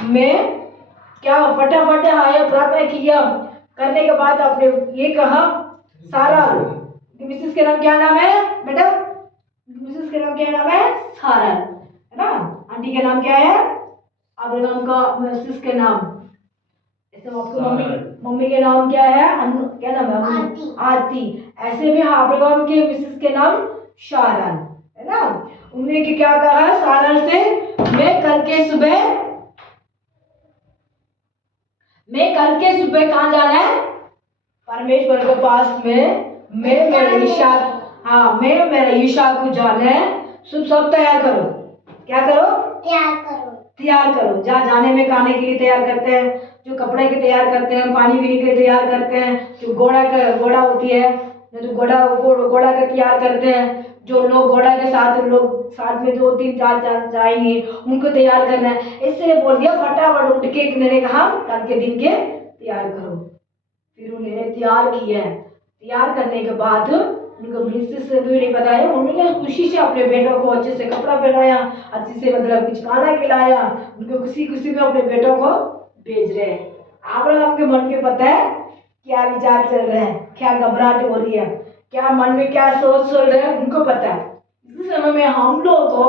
मैं क्या फटाफट आया, प्रार्थना किया, करने के बाद आपने ये कहा, सारा मिसेस के नाम क्या नाम है बेटा? मिसेस के नाम क्या नाम है? सारा, है ना। आंटी के नाम क्या है? अब्राहम का मिसेस के नाम। ऐसे आपको मम्मी के नाम क्या है? क्या नाम है? आरती। ऐसे में अब्राहम के मिसेस के नाम शारन, है ना। उन्होंने क्या कहा शारन से, मैं कल के सुबह कहाँ जाना है? परमेश्वर के पास में। मैं मेरा ईशाक को जाना है। सब तैयार करो। क्या करो? तैयार करो। जहाँ जाने में खाने के लिए तैयार करते हैं, जो कपड़े के तैयार करते हैं, पानी पीने के लिए तैयार करते हैं, जो घोड़ा होती है, तो घोड़ा का तैयार करते हैं। जो लोग घोड़ा के साथ में 2 3 4 जाएंगे, उनको तैयार करना है। इसलिए बोल दिया फटाफट उठ के मैंने कहा कल के दिन के तैयार करो। फिर उन्होंने तैयार किया। तैयार करने के बाद उनको मिसेस से भी नहीं बताया। उन्होंने खुशी से अपने बेटों को अच्छे से कपड़ा पहनाया, अच्छे से मतलब कुछ खाना खिलाया। उनको खुशी में अपने बेटों को भेज रहे हैं। अब्राहम के मन में पता है क्या विचार चल रहे हैं, क्या घबराहट हो रही है, क्या मन में क्या सोच चल रहे हैं, उनको पता है। इस समय में हम लोग को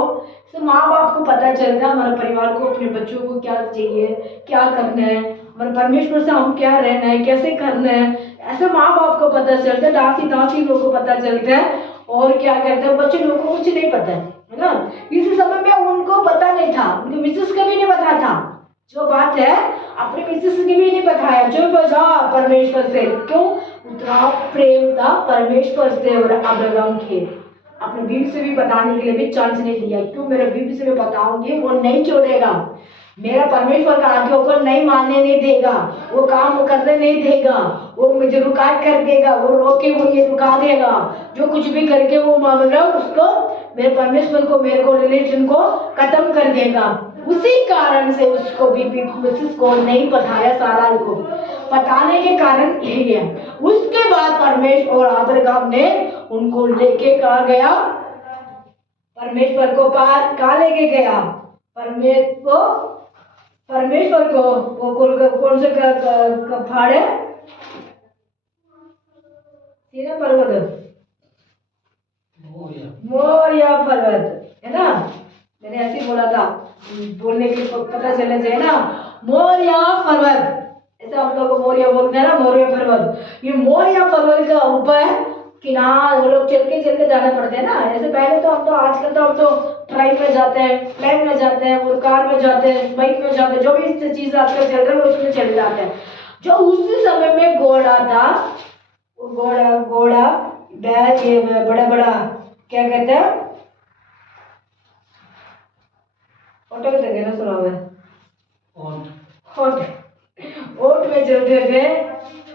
तो माँ बाप को पता चलता है हमारे परिवार को, अपने बच्चों को क्या चाहिए, क्या करना है, हमारे परमेश्वर से हम क्या रहना है, कैसे करना है, ऐसे माँ बाप को पता चलता है, दासी दासी लोगों को पता चलता है। और क्या कहते हैं, बच्चे लोगों को कुछ नहीं पता है ना। इस समय में उनको पता नहीं था, उनके मिसेस को भी नहीं पता था जो बात है, अपने मिसेस को भी नहीं बताया जो बजा परमेश्वर से। क्यों? उतना प्रेम था परमेश्वर से और अब्राहम के, अपने बीवी से भी बताने के लिए भी चांस नहीं दिया। क्यों? मेरे बीवी से भी बताऊंगी, वो नहीं छोड़ेगा, मेरा परमेश्वर का आगे होकर नहीं मानने नहीं देगा, वो काम वो करने नहीं देगा, वो मुझे रुकावट कर देगा, वो रोके वो ये रुका देगा, जो कुछ भी करके वो मतलब उसको, मेरे परमेश्वर को, मेरे को रिलेशन को खत्म कर देगा। उसी कारण से उसको भी मिसेस को नहीं बताया, सारा को बताने के कारण यही है। उसके बाद परमेश्वर और अब्राहम ने उनको लेके कहा गया, परमेश्वर को पार कहाँ लेके गया, परमेश्वर को वो कौन से पहाड़ है, सीना पर्वत, मोरिया पर्वत है ना। मैंने ऐसे ही बोला था, बोलने के लिए पता चलना चाहिए ना, मोरिया पर्वत, ऐसा हम लोग को मोरिया बोलते हैं ना, मोरिया पर्वत। ये मोरिया पर्वत का ऊपर किनार वो लोग चल के जाना पड़ते हैं ना। ऐसे पहले तो हम तो आजकल तो हम तो ट्रेन में जाते हैं, प्लेन में जाते हैं, और कार में जाते हैं, बाइक में जाते हैं, जो भी चीज आजकल चल रहा है वो उसमें चले जाते हैं। जो उसी समय में घोड़ा था, वो घोड़ा बैल, ये बड़ा बड़ा क्या कहते हैं, ऑटो कहते हैं ना, सुना हुआ है, ओट में चलते थे,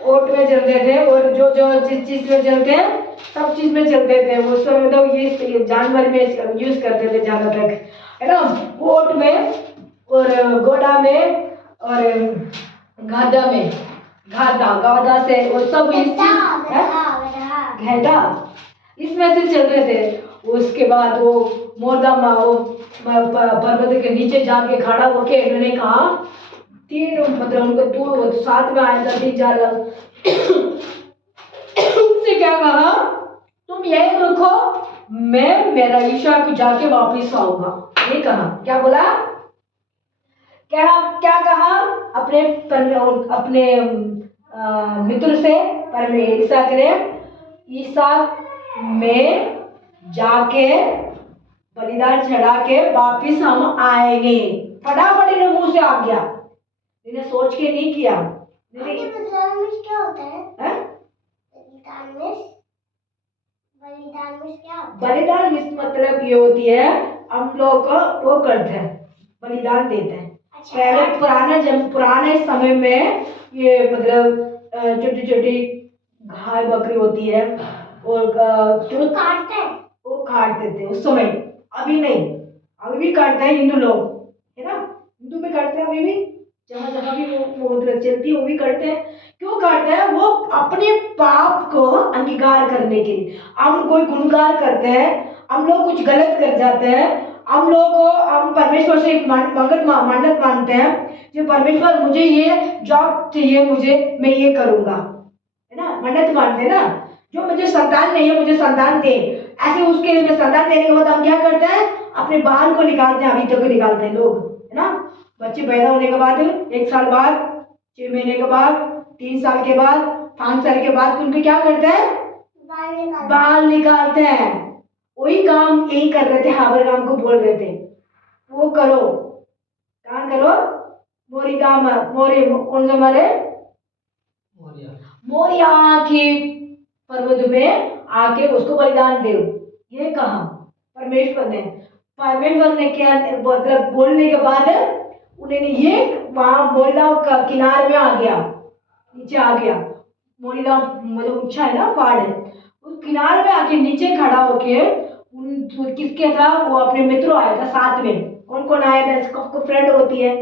ओट में चलते थे, और जो जो जिस चीज में चलते हैं सब चीज में चलते थे। उस समय तो ये जानवर में यूज करते थे ज्यादा तक, है ना। ओट में और घोड़ा में और गाधा से वो सब इस घैटा इसमें से चलते थे। उसके बाद वो पर्वत के नीचे जाके खड़ा होके इन्होंने कहा, तीन मतलब उनको दो साथ में आया था, 3-4 उनसे क्या कहा, तुम यही रुको, मैं मेरा ईशा को जाके वापिस आऊंगा। ये कहा, क्या बोला, क्या कहा अपने मित्र से, इसहाक ने, इसहाक में जाके बलिदान चढ़ा के वापिस हम आएंगे। फटाफट इन्हें मुंह से आ गया, इन्हें सोच के नहीं किया। बलिदान में क्या होता है? बलिदान मतलब ये होती है, हम लोग वो करते हैं, बलिदान देते हैं। अच्छा, पहले पुराने समय में ये मतलब छोटी छोटी गाय बकरी होती है, और जो वो काटते थे उस समय। अभी नहीं, अभी भी काटते हैं हिंदू लोग, है ना, हिंदू में काटते हैं अभी भी, जहाँ जहाँ भी वो चलती है वो भी करते हैं। क्यों काटते हैं? वो अपने पाप को अंगीकार करने के लिए। हम कोई गुनहगार करते हैं, हम लोग कुछ गलत कर जाते हैं, हम परमेश्वर से एक मन्नत मानते हैं, जो परमेश्वर मुझे ये जॉब चाहिए, मुझे मैं ये करूँगा, है ना, मन्नत मानते हैं ना। जो मुझे संतान नहीं है मुझे संतान दे, ऐसे उसके लिए संतान देने के बाद हम क्या करते हैं, अपने बाल को निकालते हैं, अभी तक निकालते हैं लोग, है ना। बच्चे पैदा होने के बाद 1 साल बाद, 6 महीने के बाद, 3 साल के बाद, 5 साल के बाद उनके क्या करते हैं, बाल निकालते हैं। वही काम यही कर रहे थे, अब्राहम को बोल रहे थे, वो करो, काम करो, कौन सा मारे, मोरिया की पर्वत में आके उसको बलिदान दो, ये कहा परमेश्वर ने क्या मतलब बोलने के बाद उन्होंने ये वहां मोरिया का किनारे में आ गया, नीचे आ गया। मोरिया मतलब ऊंचा है ना, पहाड़ है, उस किनारे में आके नीचे खड़ा होके किसके था, वो अपने मित्रों आया था साथ में। कौन कौन आया था, आपको फ्रेंड होती है,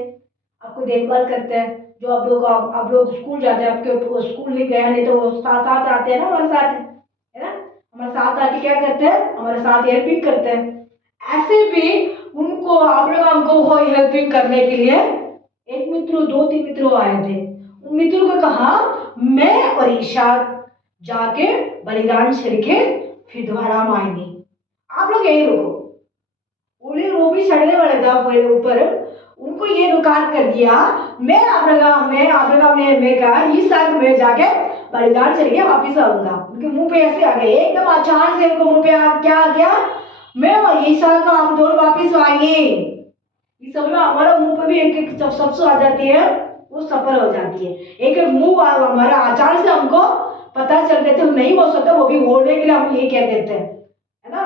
आपको देखभाल करते हैं, जो आप लोग स्कूल जाते हैं, आपके स्कूल नहीं गया नहीं तो वो साथ आते हैं ना, हमारे साथ, है ना, हमारे साथ आके क्या करते हैं, हमारे साथ हेल्पिंग करते हैं। ऐसे भी उनको अब्राहम को वो हेल्पिंग करने के लिए 2-3 मित्रों आए थे। उन मित्रों को कहा, मैं और ईशाक जाके बलिदान चढ़ के फिर दोबारा हम आएंगे, आप लोग यही रुको। बोले वो भी चढ़ने वाला था पेड़ ऊपर, उनको ये नुकसान कर दिया। मैं अब्राहम ने कहा इसहाक मैं जाके बलिदान चढ़ के वापिस आऊंगा। उनके मुंह पे ऐसे आ गए, एकदम अचानक से उनको मुंह पे क्या आ गया, मैं और इसहाक हम दोनों वापिस आएंगे। इस समय हमारा मुंह पे भी एक एक शब्द आ जाती है, वो सफल हो जाती है। एक एक मुंह हमारा अचानक से हमको पता चल देते नहीं हो सकता, वो भी बोलने के लिए हम ये कह देते हैं, है ना।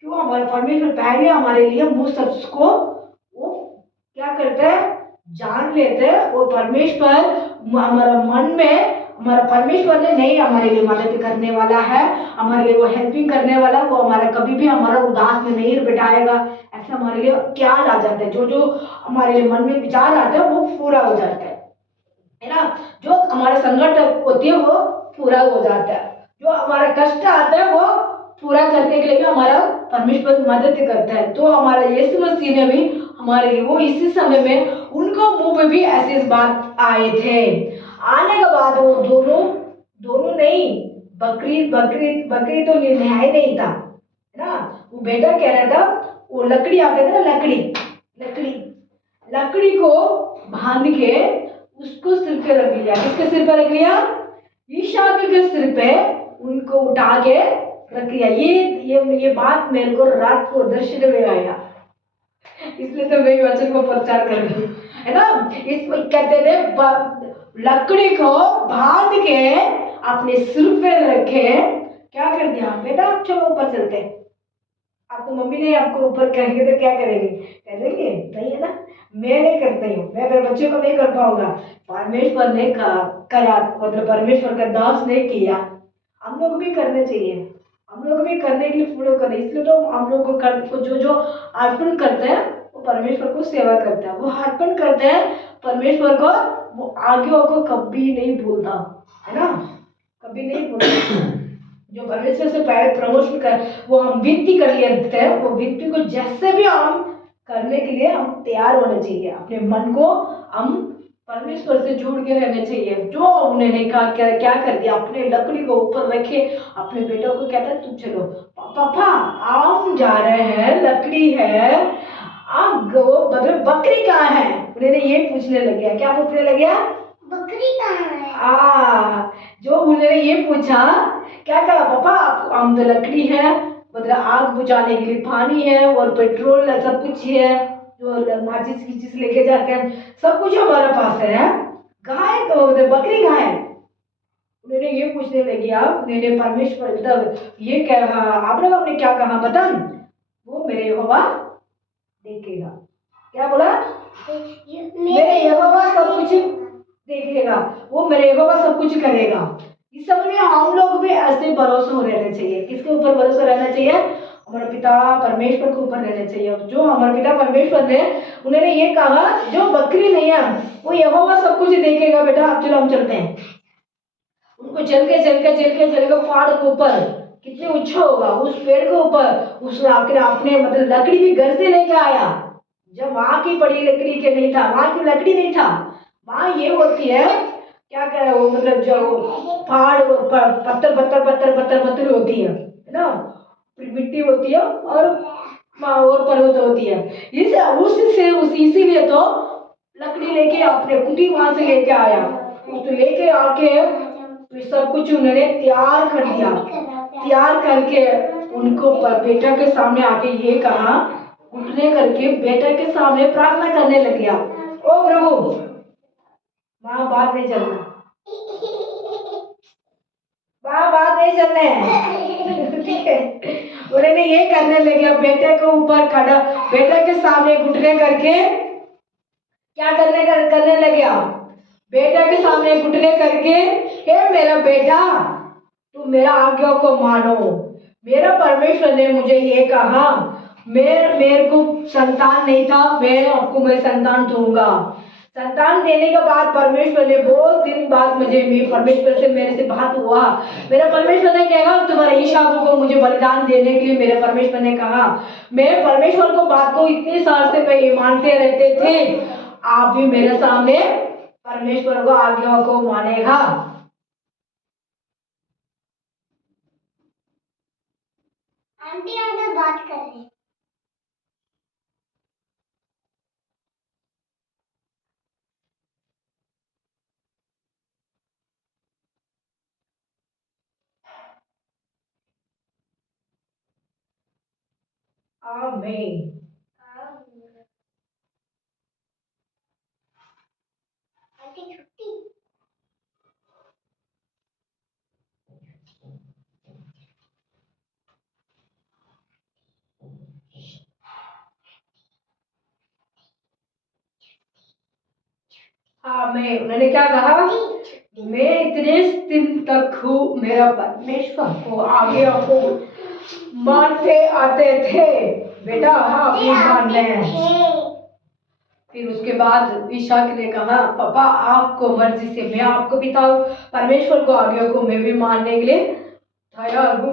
क्यों हमारे परमेश्वर पहले हमारे लिए मुंह शब्द को वो क्या करते हैं, जान लेते हैं। वो परमेश्वर हमारा मन में, हमारा परमेश्वर ने नहीं हमारे लिए मदद करने वाला है, हमारे लिए वो हेल्पिंग करने वाला, वो हमारा कभी भी हमारा उदास में नहीं बिठाएगा। ऐसा हमारे लिए ख्याल आ जाता है, जो जो हमारे लिए मन में विचार आता है वो पूरा हो जाता है ना। जो हमारा संकट होती है वो पूरा हो जाता है, जो हमारा कष्ट आता है वो पूरा करने के लिए भी हमारा परमेश्वर मदद करता है। तो हमारा यीशु मसीह ने भी हमारे लिए वो इसी समय में उनको मुंह में भी ऐसी बात आए थे। आने के बाद वो दोनों नहीं, बकरी तो न्याय नहीं था, है ना। वो बेटा कह रहा था, वो लकड़ी आते थे ना, लकड़ी को बांध के उसको सिर पे रख लिया। किसके सिर पे रख लिया? ईशाक के सिर पे उनको उठा के रख लिया। ये बात मेरे को रात को दर्शन में आया, इसलिए तो मैं वचन को प्रचार कर रही हूँ, है ना। इसमें कहते थे लकड़ी को बांध के अपने सिर पे रखे, क्या कर दिया, बेटा आप चलो ऊपर चलते हैं। आपको मम्मी ने आपको ऊपर कहेंगे तो क्या करेंगे, कह देंगे नहीं, है ना। मैं नहीं करती हूँ, मैं अपने बच्चों को नहीं कर पाऊंगा। परमेश्वर ने करा, मतलब परमेश्वर का दास ने किया, हम लोग भी करने चाहिए, हम लोग भी करने के लिए फॉलो करें। इसलिए तो हम लोग को जो अर्पण करते हैं वो परमेश्वर को सेवा करते हैं, वो अर्पण करते हैं परमेश्वर को, वो आगे को कभी नहीं भूलता, है ना, कभी नहीं भूलता। जो परमेश्वर से पहले प्रमोशन कर वो हम विनती कर लेते हैं, वो विनती को जैसे भी हम करने के लिए हम तैयार होने चाहिए। अपने मन को हम परमेश्वर से जुड़ के रहने चाहिए। जो उन्होंने कहा क्या कर दिया, अपने लकड़ी को ऊपर रखे, अपने बेटों को कहता है तुम चलो पापा हम जा रहे हैं, लकड़ी है, आप बकरी कहाँ है, उन्होंने ये पूछने लगे। क्या पूछने लगे? बकरी कहाँ है? जो उन्होंने ये पूछा, क्या कहा, पापा हम तो लकड़ी है, मतलब आग बुझाने के लिए पानी है और पेट्रोल सब कुछ है, जो माचिस की चीज लेके जाते हैं सब कुछ हमारे पास है, गाय तो बकरी कहाँ है? उन्होंने ये पूछने लगी। उन्होंने परमेश्वर मतलब ये कहा, अब्राहम ने क्या कहा बता, वो मेरे यहोवा देखेगा। क्या बोला? मेरे यहोवा सब कुछ देखेगा, वो मेरे यहोवा सब कुछ करेगा। इस समय में हम लोग भी ऐसे भरोसा रहना चाहिए। किसके ऊपर भरोसा रहना चाहिए? हमारे पिता परमेश्वर के ऊपर रहना चाहिए। जो हमारे पिता परमेश्वर ने, उन्होंने ये कहा जो बकरी नहीं है वो यहोवा सब कुछ देखेगा। बेटा आप चलो हम चलते हैं। उनको चल के पहाड़ के ऊपर, कितने ऊंचा होगा उस पेड़ के ऊपर, उस अपने मतलब लकड़ी भी घर से लेके आया। जब वहां की पड़ी लकड़ी के नहीं था, वहां की लकड़ी नहीं था, वहां ये होती है क्या कह रहे हो, मतलब जो पहाड़ पत्थर होती है ना, मिट्टी होती है और पर्वत होती है। इसीलिए तो लकड़ी लेके अपने कुटी वहां से लेके आया, उसको लेके आके तो सब कुछ उन्होंने तैयार कर दिया। तैयार करके उनको बेटा के सामने आके ये कहा, उठने करके बेटा के सामने प्रार्थना करने लग गया, ओ प्रभु वहां बात नहीं चलना, वहां बात नहीं चलने ठीक है। उन्होंने ये करने लगे, बेटे के ऊपर खड़ा, बेटे के सामने घुटने करके क्या करने लगे, बेटा के सामने घुटने करके, हे मेरा बेटा तू मेरा आज्ञा को मानो। मेरा परमेश्वर ने मुझे ये कहा, मेरे को संतान नहीं था, मैं संतान दूंगा। संतान देने के बाद परमेश्वर ने बहुत दिन बाद परमेश्वर से मेरे से बात हुआ। मेरा परमेश्वर ने कहा तुम्हारे ईशाक को मुझे बलिदान देने के लिए मेरे परमेश्वर ने कहा। मेरे परमेश्वर को बात को इतने साल से मैं मानते रहते थे, आप भी मेरे सामने परमेश्वर को आज्ञा को मानेगा। आंटी आगे बात कर रही। आमीन। आंटी छुट्टी आमीन। उन्होंने क्या कहा? मैं इतने दिन तक हूँ, मेरा परमेश्वर को आगे को मानते आते थे बेटा। हाँ, भी मानने हैं। फिर उसके बाद ईशाक ने कहा पापा आपको मर्जी से मैं आपको पिता परमेश्वर को आगे को मैं भी मानने के लिए तैयार हूँ।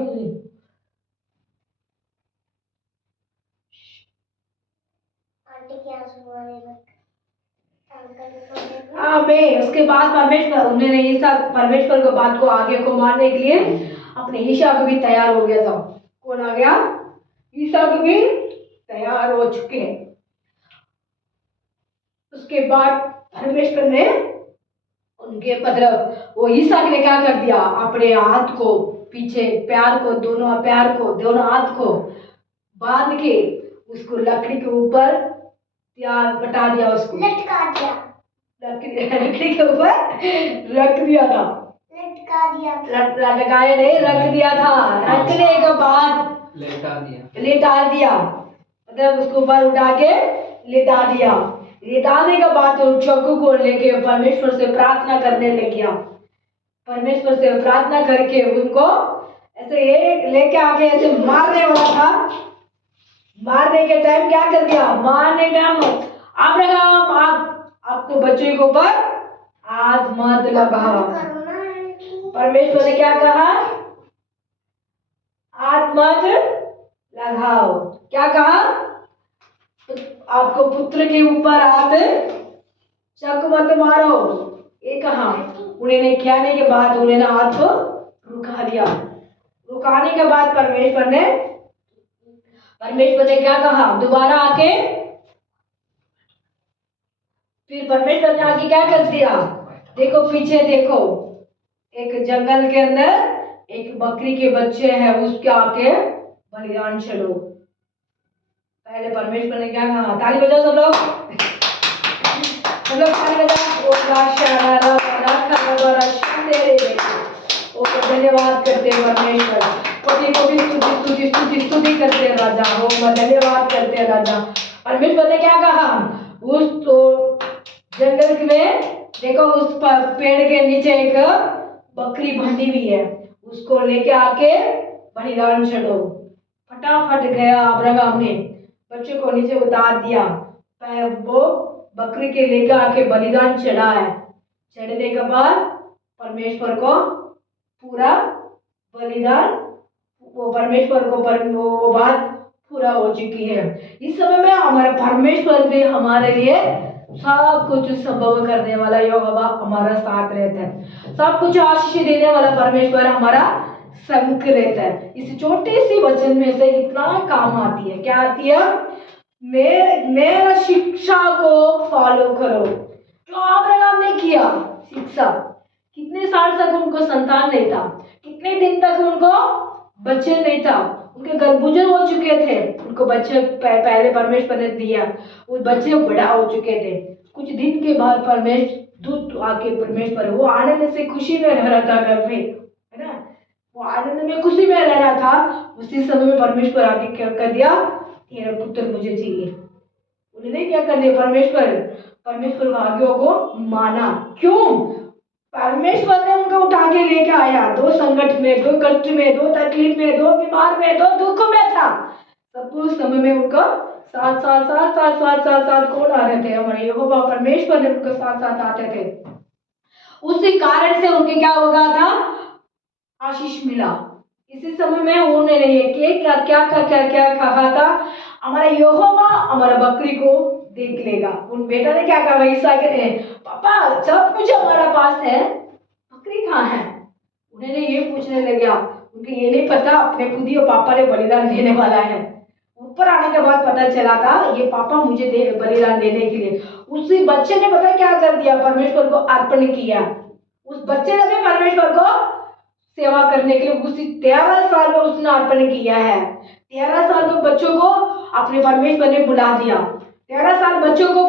आंटी क्या सुना रहे हैं? आमीन। उसके बाद परमेश्वर उन्होंने ईसा परमेश्वर को बात को आगे को मानने के लिए अपने ईशाक भी तैयार हो गया था। कौन आ गया? ईसाक भी तैयार हो चुके हैं। उसके बाद परमेश्वर ने उनके मतलब वो ईसाक ने क्या कर दिया? अपने हाथ को पीछे दोनों हाथ को बांध के उसको लकड़ी के ऊपर बटा दिया, उसको लटका दिया लकड़ी के ऊपर रख दिया था। लटका दिया लटकाए नहीं, रख दिया था। रखने के बाद लेटा दिया मतलब उसको ऊपर उठा के लेटा दिया। लेटाने के बाद तो चक्कू को लेके परमेश्वर से प्रार्थना करने लग गया। परमेश्वर से प्रार्थना करके उनको ऐसे ये लेके आके ऐसे मारने वाला था। मारने के टाइम क्या कर दिया? मारने टाइम अब्राहम आपको बच्चे के ऊपर हाथ मत लगाओ। परमेश्वर ने क्या कहा? हाथ मत लगाओ। क्या कहा? आपको पुत्र के ऊपर हाथ चक मत मारो, ये कहा। उन्होंने कहने के बाद उन्होंने हाथ को रुका दिया। रुकाने के बाद परमेश्वर ने क्या कहा? दोबारा आके फिर परमेश्वर ने आगे क्या कर दिया? देखो पीछे देखो, एक जंगल के अंदर एक बकरी के बच्चे हैं, उसके आके बलिदान चढ़ो। पहले परमेश्वर ने क्या कहा? ताली बजाओ सब लोग, ताली बजाओ। धन्यवाद करते परमेश्वर, स्तुति करते राजा हो, धन्यवाद करते राजा। परमेश्वर ने क्या कहा? उस तो जंगल में देखो उस पेड़ के नीचे एक बकरी बंधी हुई है, उसको लेके आके बलिदान चढ़ो। फटाफट गया अब्राहम ने बच्चे को नीचे उतार दिया, वो बकरी के लेकर आके बलिदान चढ़ा है। चढ़ने के बाद परमेश्वर को पूरा बलिदान वो परमेश्वर को वो बात पूरा हो चुकी है। इस समय में हमारा परमेश्वर भी हमारे लिए सब कुछ संभव करने वाला यहोवा हमारा साथ रहता है। सब कुछ आशीष देने वाला परमेश्वर हमारा संग रहता है। इस छोटे सी वचन में से इतना काम आती है। क्या आती है? मेरा शिक्षा को फॉलो करो। जो अब्राहम ने किया शिक्षा, कितने साल तक उनको संतान नहीं था, कितने दिन तक उनको बच्चे नहीं था, उनके गर्भुजन हो चुके थे, उनको बच्चे पहले परमेश्वर ने दिया, वो बच्चे बड़ा हो चुके थे। कुछ दिन के बाद परमेश्वर दूत आके परमेश्वर वो आनंद से खुशी में रह रहा था घर में, है ना, वो आनंद में खुशी में रह रहा था। उसी समय में परमेश्वर आके क्या कर दिया? तेरा पुत्र मुझे चाहिए। उन्होंने क्या कर दिया? परमेश्वर भाग्यों को माना। क्यों? परमेश्वर ने उनको उठा के लेके आया। दो संकट में, दो कष्ट में, दो तकलीफ में, दो बीमार में, दो दुख में था। सब उस समय में उनको साथ कौन आ रहे थे? हमारे यहोवा परमेश्वर ने उनको साथ आते थे। उसी कारण से उनके क्या हो गया था? आशीष मिला। इसी समय में उन्होंने ये क्या कहा था? हमारा यहोवा हमारा बकरी को देख लेगा। उन बेटा ने क्या कहा? ईसा के पापा सब कुछ हमारा पास है, बकरी कहाँ है? उन्होंने ये पूछने लग गया। उनको ये नहीं पता अपने खुद ही पापा ने बलिदान देने वाला है। ऊपर आने के बाद पता चला था ये पापा मुझे बलिदान देने के लिए। उसी बच्चे ने पता क्या कर दिया? परमेश्वर को अर्पण किया। उस बच्चे ने भी परमेश्वर को सेवा करने के लिए उसी 13 साल में उसने अर्पण किया है। 13 साल के बच्चों को अपने परमेश्वर ने बुला दिया। 13 साल बच्चों को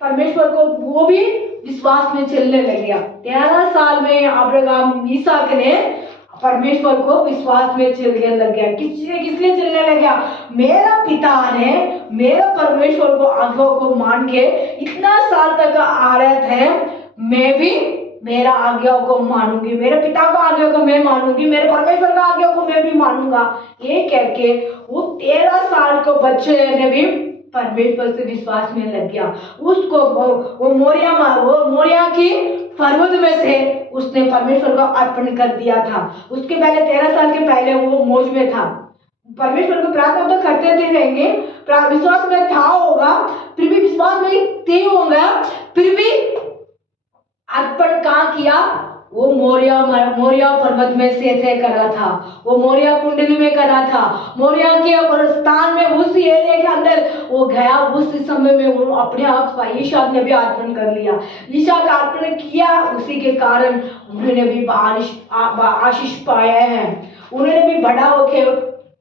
परमेश्वर को वो भी विश्वास में चलने लग गया। 13 साल में अब्राहम इसहाक ने परमेश्वर को विश्वास में चलने लग गया। किसलिए चलने लग गया? मेरा पिता ने मेरा परमेश्वर को आज्ञा को मान के इतना साल तक आ रहे थे, मैं भी मेरा आज्ञा को मानूंगी, मेरे पिता का आज्ञा को मैं मानूंगी, मेरे परमेश्वर का आज्ञा को मैं भी मानूंगा। ये कह के वो 13 साल को बच्चे ने भी परमेश्वर से विश्वास में लग गया। उसको वो मोरिया की पर्वत में से उसने परमेश्वर को अर्पण कर दिया था। उसके पहले 13 साल के पहले वो मौज में था, परमेश्वर को प्रार्थना तो करते थे रहेंगे, विश्वास में था होगा, फिर भी विश्वास में थे होगा, फिर भी अर्पण कहाँ किया? वो मोरिया पर्वत में से करा था, वो मोरिया कुंडली में करा था, मोरिया के स्थान में उस एरिया के अंदर वो गया। उस समय में वो अपने आप ईशा ने भी अर्पण कर लिया, ईशा का अर्पण किया, उसी के कारण उन्होंने भी आशीष पाया है। उन्होंने भी बड़ा होके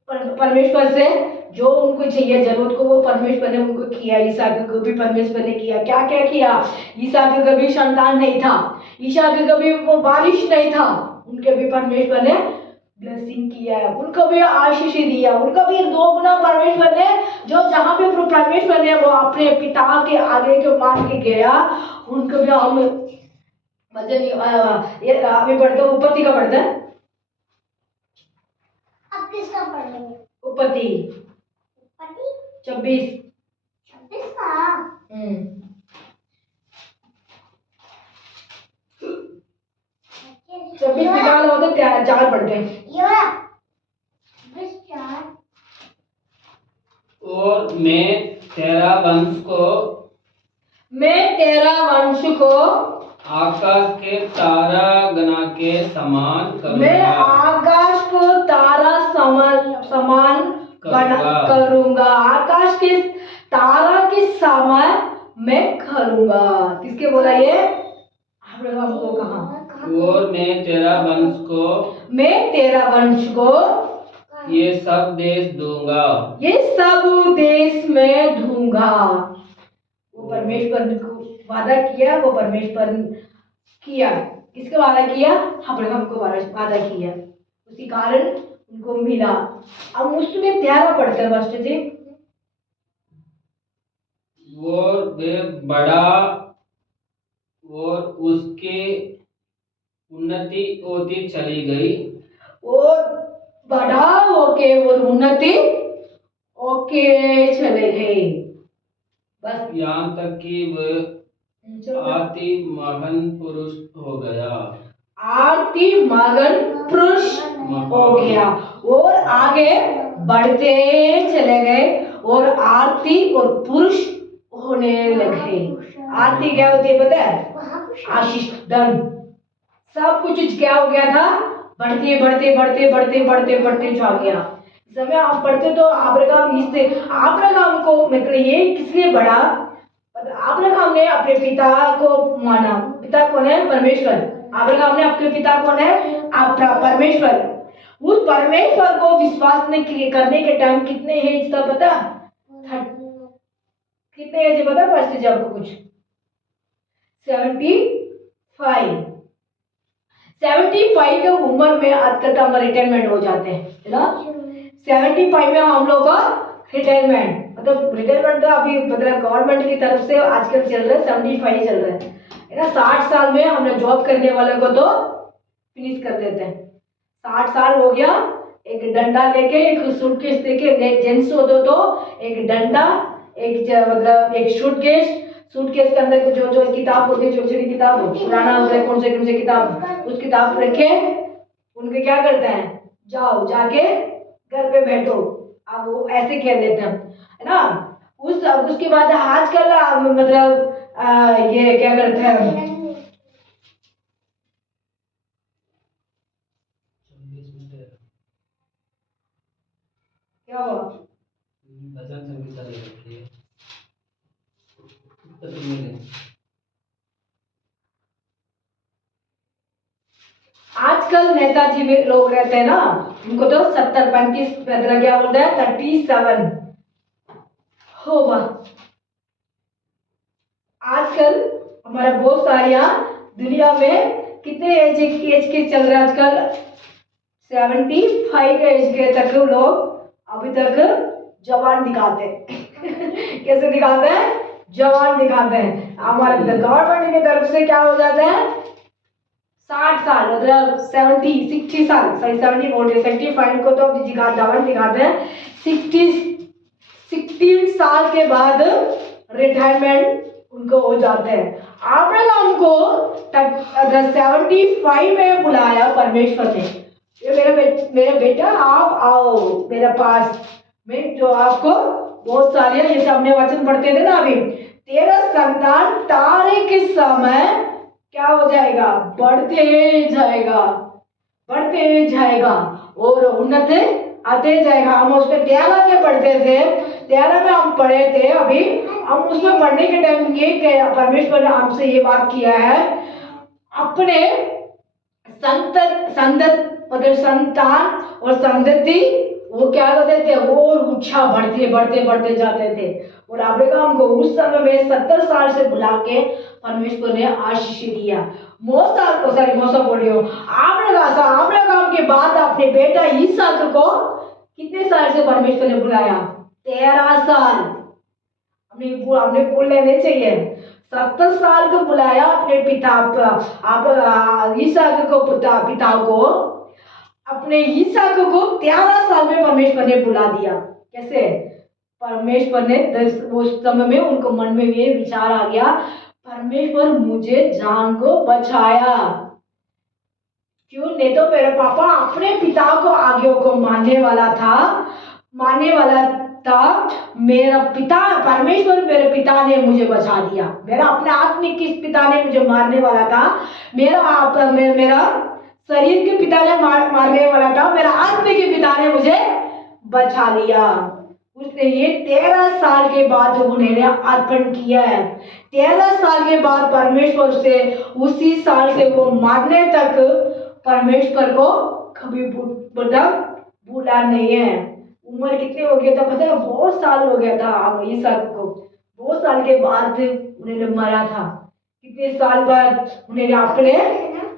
परमेश्वर से जो उनको चाहिए जरूरत को वो परमेश्वर ने उनको किया। इसहाक को भी परमेश्वर ने किया। क्या क्या किया? इसहाक को कभी संतान नहीं था, इसहाक को कभी वो बारिश नहीं था, उनके भी परमेश्वर ने ब्लेसिंग किया है, उनको भी आशीष दिया, उनको भी 2 गुना परमेश्वर ने जो जहाँ पे परमेश्वर ने वो अपने पिता के आगे के मान के गया, उनको भी हम वजन ये अभी पढ़ते उपपत्ति का पढ़ते हैं। अब किसका पढ़ेंगे? उपपत्ति 26 का 26 निकाल हो तो 4 पढ़ते हैं। ये वाला 4। और मैं तेरा वंश को आकाश के तारा गना के समान मैं करूंगा। आकाश को तारा समान करूंगा। आकाश के तारा के समान मैं करूंगा। किसके बोला ये? अब्राहम को कहा। और मैं तेरा वंश को ये सब देश दूंगा, ये सब देश में दूंगा। वो परमेश्वर को वादा किया, वो परमेश्वर किया। किसका वादा किया? अब्राहम को वादा किया, उसी कारण उनको मिला। अब उसमें 13 पढ़ते हैं वर्ष जी। और वे बड़ा और उसकी उन्नति होती चली गई, और बड़ा होके और उन्नति होके चले गए। बस यहाँ तक कि वह आती मगन पुरुष हो गया। आरती मगन पुरुष हो गया और आगे बढ़ते चले गए और आरती और पुरुष होने लगे। आरती क्या होती है पता है? आशीष, धन, सब कुछ क्या हो गया था? बढ़ते जा गया। इस समय आप पढ़ते तो अब्राहम को मतलब ये किसलिए बढ़ा? अब्राहम ने अपने पिता को माना। पिता कौन है? परमेश्वर। अब्राहम ने अपने पिता कौन है? परमेश्वर। उस परमेश्वर को विश्वास ने करने के टाइम कितने एज था पता? कितने एज पता? फर्स्ट एज आपको कुछ 75 की उम्र में हम रिटायरमेंट हो जाते हैं, है ना? 75 में हम लोग का रिटायरमेंट तो अभी मतलब गवर्नमेंट की तरफ से आजकल चल रहा है 75 चल रहा है ना? 60 साल में हमने जॉब करने वाले को तो फिनिश कर देते हैं। 60 साल हो गया, एक डंडा लेके, एक सूटकेस लेके, जेंट्स हो तो एक डंडा, एक सूटकेस के अंदर जो किताब होती है, छोटी छोटी किताब हो, पुराना होता है, कौन से किताब, उस किताब रखे, उनके क्या करते हैं? जाओ जाके घर पे बैठो। अब वो ऐसे खेल लेते हैं, है ना? उसके बाद आजकल ये क्या करते हैं? क्या हुआ? भजन संगीत चल रही है। आजकल नेताजी भी लोग रहते हैं ना, उनको तो 70 35 पैदरा क्या बोलता है 37 होगा। आजकल हमारा बहुत सारिया दुनिया में कितने एज के चल रहे हैं आजकल 75 एज के तक लोग अभी तक जवान दिखाते हैं कैसे दिखाते हैं जवान दिखाते हैं। हमारे गवर्नमेंट की तरफ से क्या हो जाता है 60 साल मतलब 60 साल सॉरी 70 बोल रहे 75 को तो जवान दिखाते हैं। 16 साल के बाद रिटायरमेंट उनको हो जाते हैं। अब्राहम को 75 में बुलाया परमेश्वर ने, ये मेरा बेटा आप आओ मेरे पास, मैं जो आपको बहुत सारे जैसे हमने वचन पढ़ते थे ना अभी, तेरा संतान तारे के समय क्या हो जाएगा बढ़ते जाएगा और उन्नत आते जाएगा। हम उसमें 13 में पढ़ते थे, 13 में हम पढ़े थे अभी, हम उसमें पढ़ने के टाइम ये परमेश्वर ने हमसे ये बात किया है अपने संतान और संतति वो क्या करते थे और ऊंचा बढ़ते जाते थे। और अब्राहम को उस समय में 70 साल से बुला के परमेश्वर ने आशीष दिया। मूसा बोल रही हो अब्राहम के बाद अपने बेटा इसहाक को कितने साल से परमेश्वर ने बुलाया 13 साल। हमने बोल लेने चाहिए 70 साल को बुलाया अपने इसहाक को पिता को, अपने इसहाक को 13 साल में परमेश्वर ने बुला दिया। कैसे परमेश्वर ने उस समय में उनको मन में ये विचार आ गया परमेश्वर मुझे जान को बचाया, क्यों नहीं तो मेरा पापा अपने पिता को आज्ञा को मानने वाला था। मेरा पिता परमेश्वर मेरे पिता ने मुझे बचा दिया। मेरा अपने आत्मिक किस पिता ने मुझे मारने वाला था, मेरा शरीर के पिता ने मारने वाला था, मेरा आत्मिक के पिता ने मुझे बचा लिया। उसने ये 13 साल के बाद उन्होंने अर्पण किया है। 13 साल के बाद परमेश्वर से उसी साल से वो मारने तक परमेश्वर को कभी भूला नहीं है। उम्र कितने हो गया था पता है, बहुत साल हो गया था इसहाक को, बहुत साल के बाद उन्होंने मरा था। कितने साल बाद उन्होंने अपने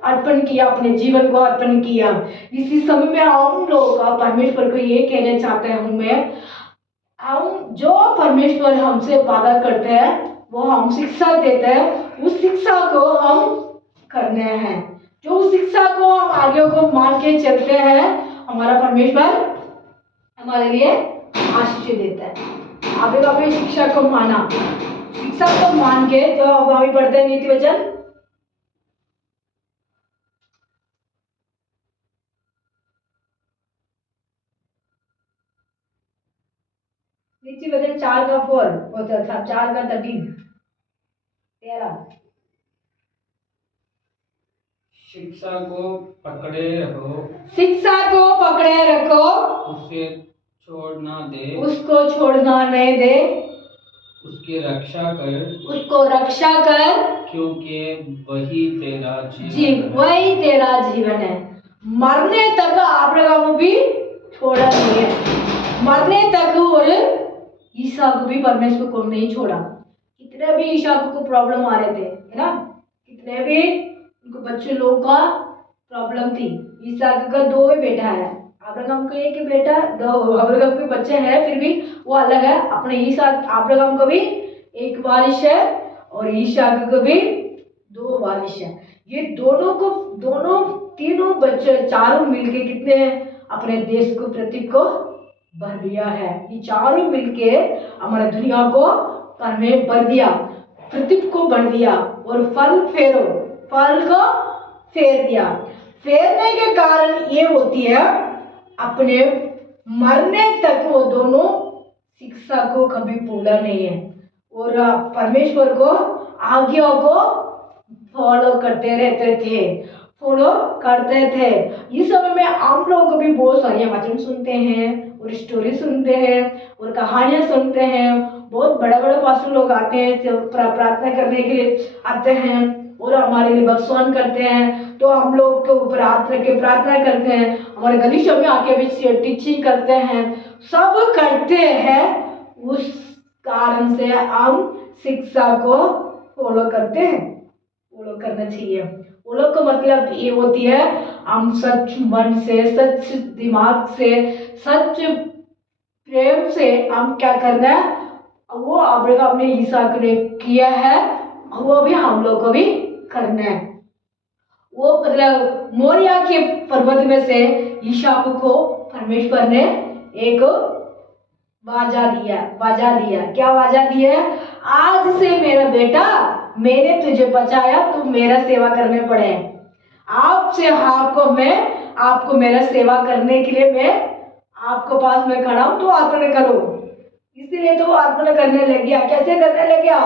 अर्पण किया, अपने जीवन को अर्पण किया। इसी समय में हम लोग परमेश्वर को ये कहना चाहते हैं हम जो परमेश्वर हमसे वादा करते हैं वो हम शिक्षा देते हैं, उस शिक्षा को हम करने हैं। जो शिक्षा को हम आगे को मान के चलते हैं हमारा परमेश्वर हमारे लिए आशीष देता है। अभी अपनी शिक्षा को माना, शिक्षा को मान के तो अब हम पढ़ते हैं नीति वचन नीति वचन 4 का 4 होता था, 4 का 13 शिक्षा को पकड़े रखो, उसे उसको छोड़ना नहीं दे, उसकी रक्षा कर, क्योंकि वही तेरा जीवन है। मरने तक अब्राहम भी छोड़ा नहीं है, मरने तक। और इसहाक भी परमेश्वर को नहीं छोड़ा। कितने भी इसहाक को प्रॉब्लम आ रहे थे है ना, कितने भी उनको बच्चे लोगों का प्रॉब्लम थी। इसहाक का 2 बेटा है, अब्राहम का 1 बेटा, 2 अब्राहम के बच्चे हैं, फिर भी वो अलग है। अपने इसहाक अब्राहम का भी 1 वारिस है और इसहाक का भी 2 वारिस है। ये दोनों तीनों बच्चे चारों मिलके कितने अपने देश को पृथ्वी को भर दिया है। ये चारों मिलके हमारे दुनिया को भर दिया, पृथ्वी को भर दिया और फल को फेर दिया। फेरने के कारण ये होती है अपने मरने तक वो दोनों शिक्षा को कभी भूला नहीं है और परमेश्वर को आज्ञा को फॉलो करते थे। इस समय में हम लोग भी बहुत सारे वचन सुनते हैं और स्टोरी सुनते हैं और कहानियां सुनते हैं। बहुत बड़े पास्टर लोग आते हैं, प्रार्थना करने के लिए आते हैं और हमारे लिए भगवान करते हैं। तो हम लोग के ऊपर हाथ रख के प्रार्थना करते हैं, हमारे गलीशों में आके भी टीचिंग करते हैं, सब करते हैं। उस कारण से हम शिक्षा को फॉलो करते हैं, फॉलो करना चाहिए। फॉलो का मतलब ये होती है हम सच मन से, सच दिमाग से, सच प्रेम से हम क्या करना है, वो अपने ईसाक ने किया है, वो भी हम लोग को भी करना है। वो मतलब मोरिया के पर्वत में से ईसाक को परमेश्वर ने एक वाजा दिया। क्या वाजा दिया? आज से मेरा बेटा, मैंने तुझे बचाया, तू मेरा सेवा करने पड़े। आपसे आपको मेरा सेवा करने के लिए मैं आपके पास में खड़ा हूं, तो अर्पण करो। इसीलिए तो अर्पण करने लग गया। कैसे करने लग गया?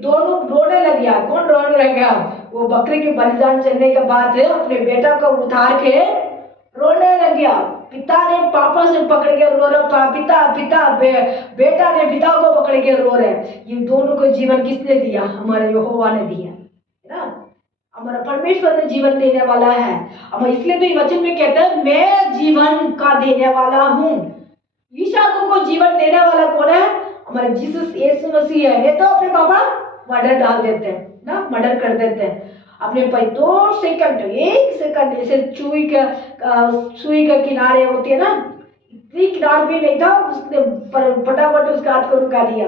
दोनों रोने लग गया। कौन रोने लग गया? वो बकरी के बलिदान चढ़ने के बाद अपने बेटा को उतार के रोने लग गया। पिता ने पापा से पकड़ के रो रहा, बेटा ने पिता को पकड़ के रो रहे। ये दोनों को जीवन किसने दिया? हमारे यहोवा ने दिया, है ना। हमारा परमेश्वर ने जीवन देने वाला है। हम इसलिए तो ये वचन में कहते हैं मैं जीवन का देने वाला हूँ। ईसाक को जीवन देने वाला कौन है? हमारे जीसस यीशु मसीह है। ये तो अपने पापा मर्डर डाल देते हैं ना, मर्डर कर देते हैं अपने भाई। 2 सेकंड, 1 सेकंड ऐसे सुई का किनारे होती है ना, इतनी किनार भी नहीं था, उसने फटाफट उसका हाथ को रुका दिया।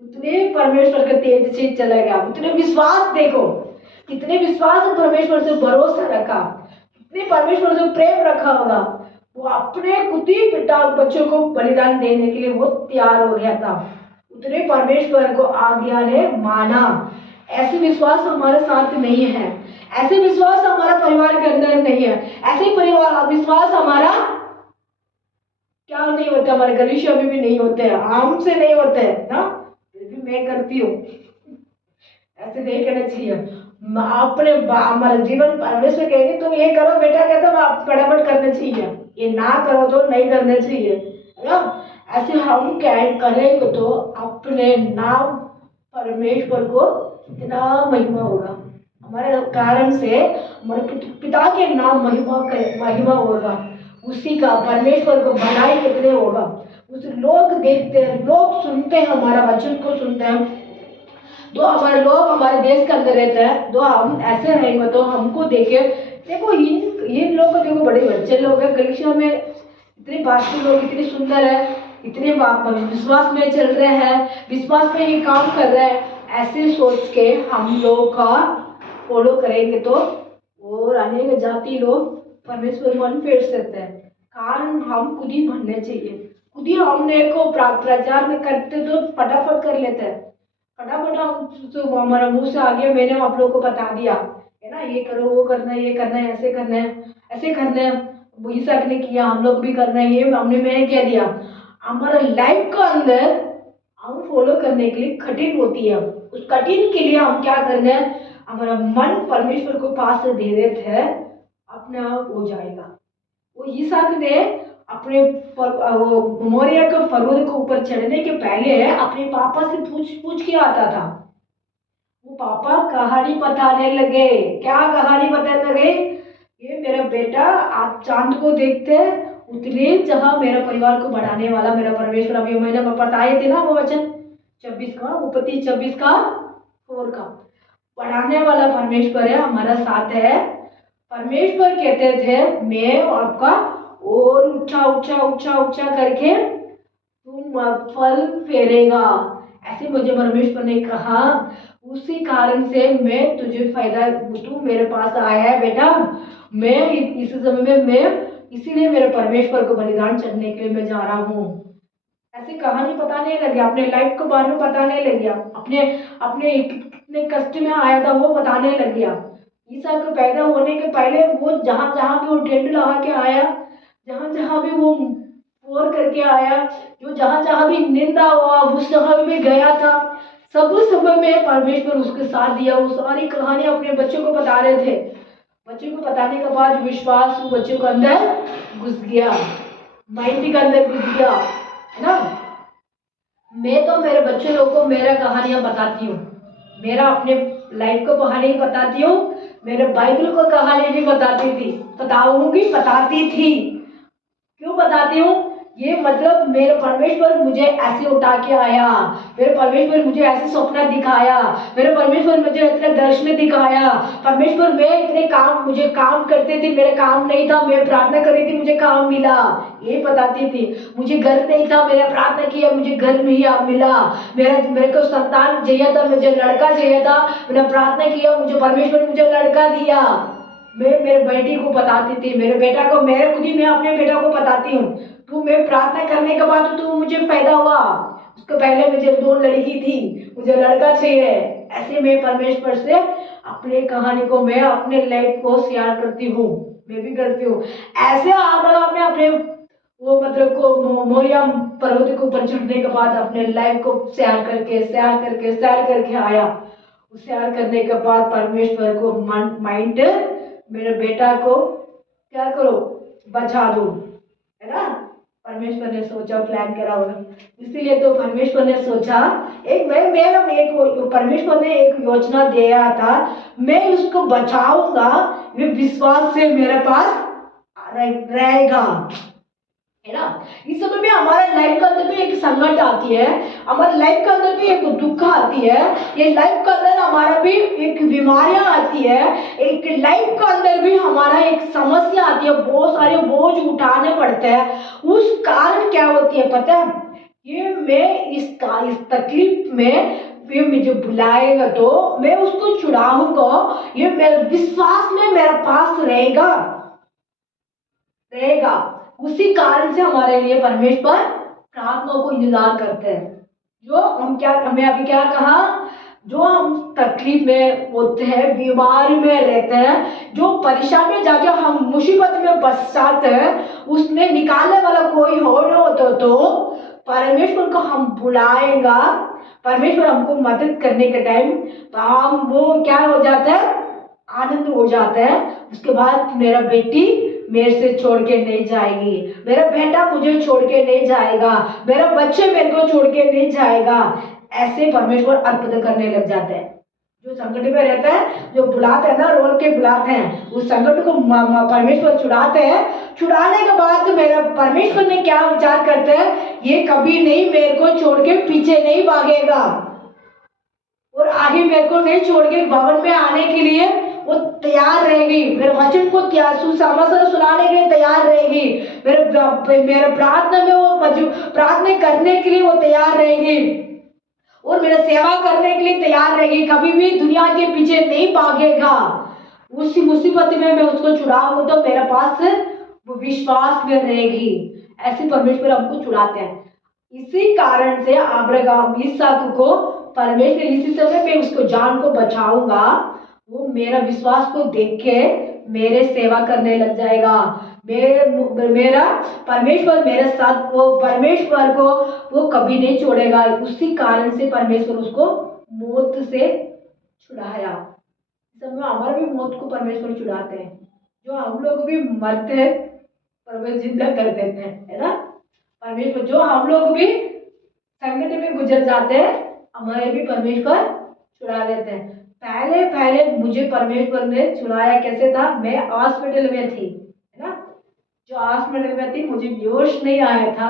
उतने परमेश्वर के तेज से चला गया। उतने विश्वास, देखो कितने विश्वास परमेश्वर से भरोसा रखा, कितने परमेश्वर से प्रेम रखा होगा। वो अपने खुद ही पिता बच्चों को बलिदान देने के लिए वो तैयार हो गया था। उतने परमेश्वर को आज्ञा ने माना। ऐसे विश्वास हमारे साथ नहीं है, ऐसे विश्वास हमारा परिवार के अंदर नहीं है, ऐसे परिवार विश्वास हमारा क्या नहीं होता, हमारे गलीशिया में भी नहीं होते हैं, आम से नहीं होते हैं ना। फिर भी मैं करती हूँ, ऐसे नहीं करना चाहिए। अपने हमारे जीवन परमेश्वर कहेंगे तुम ये करो बेटा, कहते हो आप फटाफट करना चाहिए, ये ना करो तो नहीं करना चाहिए, है ना। ऐसे हम क्या करेंगे तो अपने नाम परमेश्वर को इतना महिमा होगा, हमारे कारण से हमारे पिता के नाम महिमा होगा, उसी का परमेश्वर को बनाई कितने होगा। उस लोग देखते हैं, लोग सुनते हैं, हमारा वचन को सुनते हैं। तो हमारे लोग हमारे देश के अंदर रहते हैं, तो हम ऐसे रहेंगे तो हमको देखे, देखो इन लोग को देखो, बड़े बच्चे लोग हैं गलीशिया में, इतने पास्टर लोग इतने सुंदर है, इतने विश्वास में चल रहे हैं, विश्वास में ही काम कर रहे हैं। ऐसे सोच के हम लोग का फॉलो करेंगे तो और अनेक जाति लोग परमेश्वर मन फेर सकते हैं। कारण हम खुद ही बनने चाहिए, खुद ही हमने को प्रचार में करते तो फटाफट कर लेते हैं, फटाफट हम तो हमारा मुंह से आ गया, मैंने आप लोगों को बता दिया है ना, ये करो, वो करना है, ये करना है, ऐसे करना है, ऐसे करना है। ईसाक ने किया, हम लोग भी करना है, ये मैंने कह दिया। हमारा लाइफ का अंदर हम फॉलो करने के लिए कठिन होती है। उस कठिन के लिए हम क्या करना है, हमारा मन परमेश्वर को पास दे देते हैं, अपने आप हो जाएगा। वो ईसाक ने अपने मोरिया के पर्वत के ऊपर चढ़ने के पहले अपने पापा से पूछ के आता था। वो पापा कहानी बताने लगे। क्या कहानी बताने लगे? ये मेरा बेटा, आप चांद को देखते हैं, उतने जहां मेरा परिवार को बढ़ाने वाला मेरा परमेश्वर, अभी मैंने बताए थे ना वो वचन 26 का, उपति 26 का 4 का, बढ़ाने वाला परमेश्वर है, हमारा साथ है। परमेश्वर कहते थे मैं आपका और ऊंचा ऊंचा ऊंचा ऊंचा करके तुम फल फेरेगा, ऐसे मुझे परमेश्वर ने कहा। उसी कारण से मैं तुझे फायदा, तू मेरे पास आया है बेटा, मैं इस समय में मैं इसीलिए मेरे परमेश्वर को बलिदान चढ़ने के लिए मैं जा रहा हूँ। ऐसी कहानी बताने लग गया, अपने लाइफ के बारे में बताने लग गया, अपने अपने कितने कष्ट में आया था वो बताने लग गया। ईसा के पैदा होने के पहले वो जहाँ जहाँ भी वो टेंट लगा के आया, जहाँ जहाँ भी वो फोर करके आया, जो जहाँ जहाँ भी निंदा हुआ उस जगह में गया था, सब समय में परमेश्वर उसके साथ दिया। वो सारी कहानी अपने बच्चों को बता रहे थे। बच्चों को बताने के बाद विश्वास वो बच्चों के अंदर घुस गया, माइंड के अंदर घुस गया, है ना। मैं तो मेरे बच्चे लोगों को मेरा कहानियां बताती हूँ, मेरा अपने लाइफ को कहानी बताती हूँ, मेरे बाइबल को कहानी भी बताती थी, बताती थी। क्यों बताती हूँ? ये मतलब मेरे परमेश्वर मुझे ऐसे उठा के आया, मेरे परमेश्वर मुझे ऐसे सपना दिखाया, मेरे परमेश्वर मुझे इतने दर्शन दिखाया। परमेश्वर मैं इतने काम, मुझे काम करते थे, मेरे काम नहीं था, मैं प्रार्थना कर रही थी, मुझे काम मिला, ये बताती थी। मुझे घर नहीं था, मैंने प्रार्थना किया, मुझे घर मिला। मेरे को संतान चाहिए था, मुझे लड़का चाहिए था, मैंने प्रार्थना किया, मुझे परमेश्वर मुझे लड़का दिया। मैं मेरे बेटी को बताती थी, मेरे बेटा को, मेरे खुद ही मैं अपने बेटा को बताती हूँ, तू मैं प्रार्थना करने के बाद तू मुझे फायदा हुआ, उसके पहले मुझे 2 लड़की थी, मुझे लड़का चाहिए। ऐसे मैं परमेश्वर से अपने कहानी को, मैं अपने लाइफ को शेयर करती हूँ, मैं भी करती हूँ। ऐसे अब्राहम ने अपने वो मतलब को मोरिया पर्वत के ऊपर चढ़ने के बाद अपने लाइफ को शेयर करके आया। शेयर करने के बाद परमेश्वर को माइंड, मेरे बेटा को क्या करो, बचा दो, है ना। परमेश्वर ने सोचा, प्लान करा होगा, इसीलिए तो परमेश्वर ने सोचा, परमेश्वर ने एक योजना दिया था, मैं उसको बचाऊंगा, ये विश्वास से मेरे पास रहेगा, है ना। इस समय में हमारे लाइफ के अंदर भी एक संकट आती है, हमारे लाइफ के अंदर भी एक दुख आती है, ये लाइफ के अंदर हमारा भी एक बीमारियां आती है, एक लाइफ के अंदर भी हमारा एक समस्या आती है, बहुत सारे बोझ उठाने पड़ते हैं। उस कारण क्या होती है पता है, ये मैं इस तकलीफ में ये मुझे बुलाएगा तो मैं उसको छुड़ाऊंगा, ये मेरे विश्वास में मेरे पास रहेगा। उसी कारण से हमारे लिए परमेश्वर प्रार्थना को इंतजार करते हैं। जो हमें अभी क्या कहा, जो हम तकलीफ में होते हैं, बीमारी में रहते हैं, जो परेशान में जाके हम मुसीबत में फंस जाते हैं, उसमें निकालने वाला कोई हो न होता तो परमेश्वर को हम बुलाएगा, परमेश्वर हमको मदद करने के टाइम हम वो क्या हो जाता है, आनंद हो जाता है। उसके बाद मेरा बेटी मेरे से छोड़ के नहीं जाएगी, मेरा बेटा मुझे छोड़ के नहीं जाएगा, मेरा बच्चे मेरे को छोड़ के नहीं जाएगा, ऐसे परमेश्वर अर्पित करने लग जाते हैं। जो संकट में रहता है, जो बुलाते हैं ना, रोल के बुलाते हैं, उस संकट को परमेश्वर छुड़ाते हैं। छुड़ाने के बाद मेरा परमेश्वर ने क्या विचार करते हैं, ये कभी नहीं मेरे को छोड़ के पीछे नहीं भागेगा और आगे मेरे को नहीं छोड़ के भवन में आने के लिए वो तैयार रहेगी, मेरे वचन को सुसमाचार सुनाने के लिए तैयार रहेगी, मेरे प्रार्थना में वो प्रार्थना करने के लिए वो तैयार रहेगी और मेरा सेवा करने के लिए तैयार रहेगी, कभी भी दुनिया के पीछे नहीं भागेगा। उसी मुसीबत में मैं उसको छुड़ाऊंगा तो मेरे पास वो विश्वास में रहेगी। ऐसे परमेश्वर हमको छुड़ाते हैं। इसी कारण से अब्राहम इसहाक को परमेश्वर इसी समय में उसको जान को बचाऊंगा, वो मेरा विश्वास को देख के मेरे सेवा करने लग जाएगा। मेरा परमेश्वर मेरे साथ, वो परमेश्वर को वो कभी नहीं छोड़ेगा। उसी कारण से परमेश्वर उसको मौत से छुड़ाया। सब में हमारा भी मौत को परमेश्वर छुड़ाते हैं। जो हम लोग भी मरते हैं परमेश्वर जिंदा कर देते हैं, है ना। परमेश्वर जो हम लोग भी संकट में गुजर जाते हैं, हमारे भी परमेश्वर छुड़ा देते हैं। पहले मुझे परमेश्वर ने छुड़ाया कैसे था, मैं हॉस्पिटल में थी, है ना। जो हॉस्पिटल में थी, मुझे बेहोश नहीं आया था,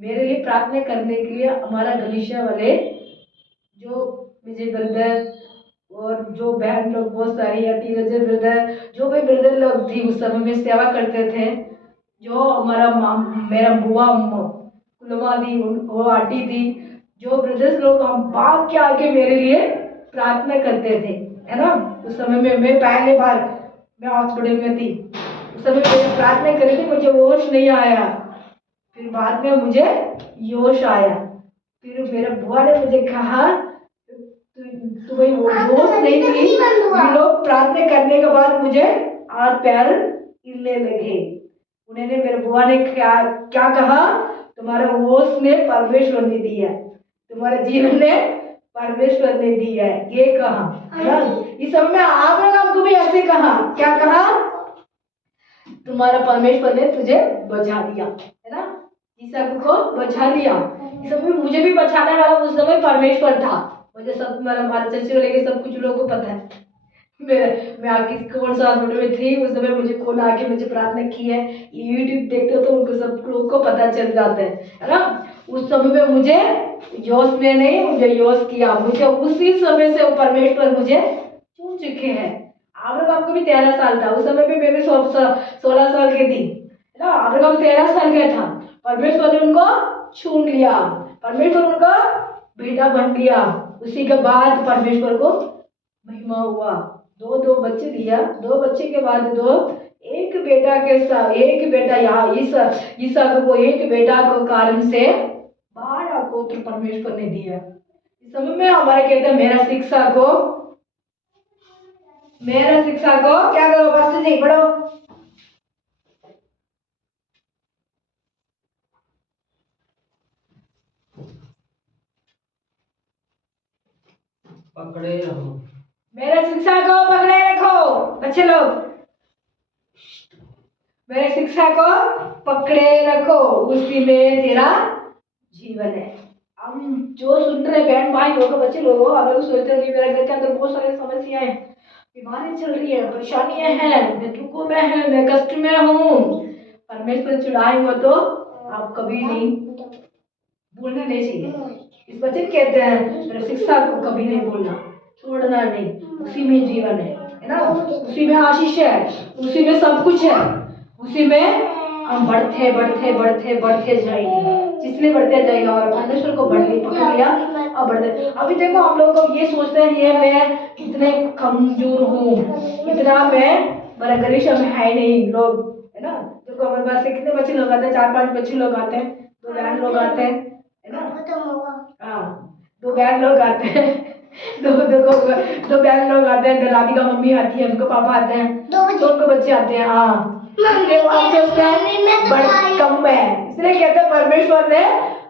मेरे लिए प्रार्थना करने के लिए हमारा गलीशिया वाले जो विजय ब्रदर और जो बहन लोग बहुत सारी है, तीरज ब्रदर, जो भी ब्रदर लोग थी उस समय में सेवा करते थे। जो मेरा बुआ कुलमा दी, वो आंटी थी, जो ब्रदर्स लोग हम भाग के आके मेरे लिए प्रार्थना करते थे, है ना। उस समय में मैं पहले बार मैं हॉस्पिटल में थी, उस समय मैंने प्रार्थना करी थी, मुझे होश नहीं आया, फिर बाद में मुझे होश आया। फिर मेरे बुआ ने मुझे कहा तुम्हें होश नहीं थी, लोग प्रार्थना करने के बाद मुझे हाथ पैर हिलने लगे। उन्होंने, मेरे बुआ ने क्या कहा, तुम्हारा होश ने परमेश्वर ने दिया है, तुम्हारे जीवन ने परमेश्वर ने दिया है, ये कहा, है ना। इस समय में अब्राहम को भी ऐसे कहा, क्या कहा, तुम्हारा परमेश्वर ने तुझे बचा लिया, है ना। इसहाक को बचा लिया। इस समय मुझे भी बचाने वाला उस समय परमेश्वर था, मुझे सब हमारे चर्च वाले के सब कुछ लोगों को पता है मैं आके कौन सा हॉस्पिटल में थी उस समय, मुझे कौन आके मुझे प्रार्थना की है, यूट्यूब देखते हो तो उनको सब लोगों को पता चल जाता है ना। उस समय में मुझे योस में नहीं, मुझे योस किया, मुझे उसी समय से परमेश्वर मुझे चुन चुके हैं। अब्राहम को भी 13 साल था, उस समय भी मैं भी 16 साल की थी ना। अब्राहम 13 साल का था, परमेश्वर ने उनको चुन लिया, परमेश्वर उनका बेटा बन गया। उसी के बाद परमेश्वर को महिमा हुआ, दो बच्चे दिया, 2 बच्चे के बाद 2 एक बेटा के साथ, एक बेटा यहाँ ईसा को, एक बेटा को कारण से 12 गोत्र परमेश्वर ने दिया। इस समय में हमारे कहते हैं मेरा शिक्षा को क्या करो, बस जी पढ़ो। पकड़े रहो, मेरे शिक्षा को पकड़े रखो बच्चे लोग, मेरे शिक्षा को पकड़े रखो, उसी में तेरा जीवन है। हम जो सुन रहे बहन भाई लोग, बच्चे लोग, आप लोग सोचते हैं मेरे घर के अंदर बहुत सारी समस्याएं, बीमारी चल रही है, परेशानियां हैं, मैं दुखों में है, मैं कष्ट में हूँ। परमेश्वर चुराएंगे तो आप कभी नहीं भूलना नहीं चाहिए। इस वचन कहते हैं मेरे शिक्षा को कभी नहीं भूलना, छोड़ना नहीं, उसी में जीवन है ना, उसी में आशीष है, उसी में सब कुछ है, उसी में हम बढ़ते बढ़ते बढ़ते बढ़ते जाएंगे, जिसलिए बढ़ते जाएगा। और परमेश्वर को बढ़ पकड़ लिया अब बढ़ते। अभी देखो हम लोग को ये सोचते हैं ये मैं कितने कमजोर हूँ, इतना मेरा गरीब है नहीं लोग, है ना। देखो हमारे पास से कितने बच्चे लोग आते हैं, 4-5 बच्चे लोग आते हैं, 2 बहन लोग आते हैं, है ना। हाँ 2 बहन लोग आते हैं, दो बहन लोग आते हैं, राधिका मम्मी आती है, उनको पापा आते हैं, 2 उनको बच्चे आते हैं। हाँ इसलिए वो हम सोचते हैं बड़े कम है, इसलिए कहते हैं परमेश्वर ने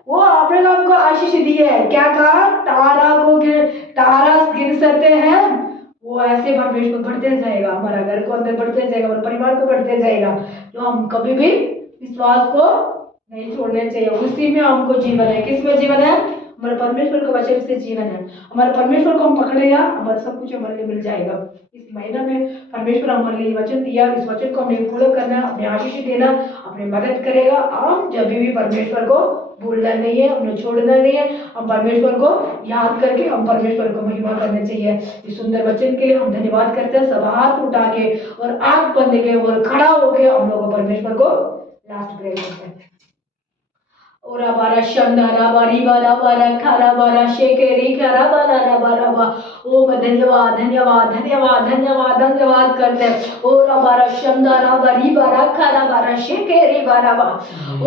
वो अब्राहम को आशीष दी है। क्या कहा, तारा गिन सकते हैं, वो ऐसे परमेश्वर बढ़ते जाएगा, हमारा घर को अंदर बढ़ते जाएगा, हमारे परिवार को बढ़ते जाएगा। तो हम कभी भी विश्वास को नहीं छोड़ना चाहिए, उसी में हमको जीवन है। किस में जीवन है, हमारे परमेश्वर के वचन से जीवन है। हमारे परमेश्वर को हम पकड़ेगा, हमारा सब कुछ हमारे लिए मिल जाएगा। इस महीना में परमेश्वर हमारे लिए वचन दिया, इस वचन को हमने फॉलो करना, अपने आशीष देना, अपने मदद करेगा। हम जब भी परमेश्वर को भूलना नहीं है, हमने छोड़ना नहीं है, हम परमेश्वर को याद करके हम परमेश्वर को महिमा करना चाहिए। इस सुंदर वचन के लिए हम धन्यवाद करते हैं। सब हाथ उठा के और आंख बंद के और खड़ा होके हम लोग परमेश्वर को लास्ट प्रेयर करते हैं। ओरा बारा शंदारा बारी बारा बारा खारा बारा शेकेरी खारा बारा बारा बा। ओम धन्यवाद धन्यवाद धन्यवाद धन्यवाद धन्यवाद करते हैं। ओरा बारा शंदारा बारी बारा खारा बारा शेकेरी बारा बा।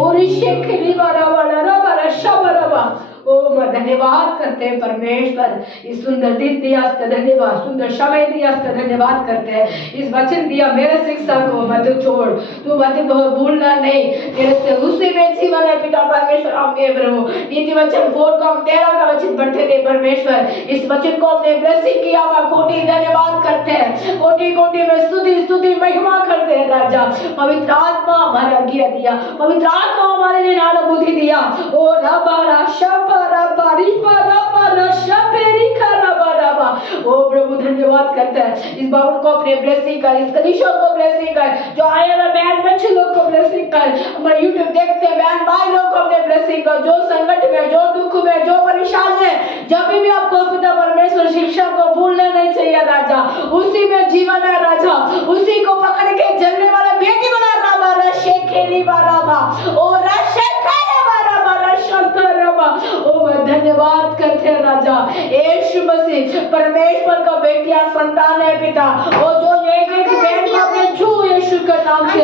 ओरी शेकेरी बारा बारा बारा शबरा बा। ओम धन्यवाद करते हैं परमेश्वर, इस सुंदर दिन दिया धन्यवाद, सुंदर समय दिया धन्यवाद करते हैं। इस वचन दिया मेरे शिक्षा को मत छोड़, तू मत भूलना नहीं, तेरे से उसी में जीवन है पिता परमेश्वर। आमीन प्रभु। नीति वचन 4 को हम 13 का वचन पढ़ते थे परमेश्वर, इस वचन को अपने ब्लेसिंग किया हुआ कोटि धन्यवाद करते हैं, कोटि कोटि में स्तुति स्तुति महिमा करते हैं राजा। पवित्र आत्मा हमारे आज्ञा दिया, पवित्र आत्मा हमारे लिए ज्ञान बुद्धि दिया। ओ रबारा शबरा बारी बारा बारा शपेरी खरा बारा बा। ओ प्रभु धन्यवाद करते हैं, इस बाबू को अपने ब्लेसिंग कर, इस कलीसिया को ब्लेसिंग कर, जो आए हुए बहन बच्चे लोग को ब्लेसिंग कर, हमारे यूट्यूब देखते हैं बहन भाई लोग को अपने ब्लेसिंग कर, जो संकट में, जो दुख में, जो परेशान है, जब भी आपको पिता परमेश्वर शिक्षा को भूलना नहीं चाहिए राजा, उसी में जीवन है राजा, उसी को पकड़ के चलने वाला बेटी बना राबा रशे खेली बाराबा ओ रशे खेले बाराबा रशंतर रबा। ओ मैं धन्यवाद करते हैं राजा, यीशु मसीह परमेश्वर का बेटिया संतान है पिता, ओ जो एक एक बहन को अपने छू यीशु के नाम से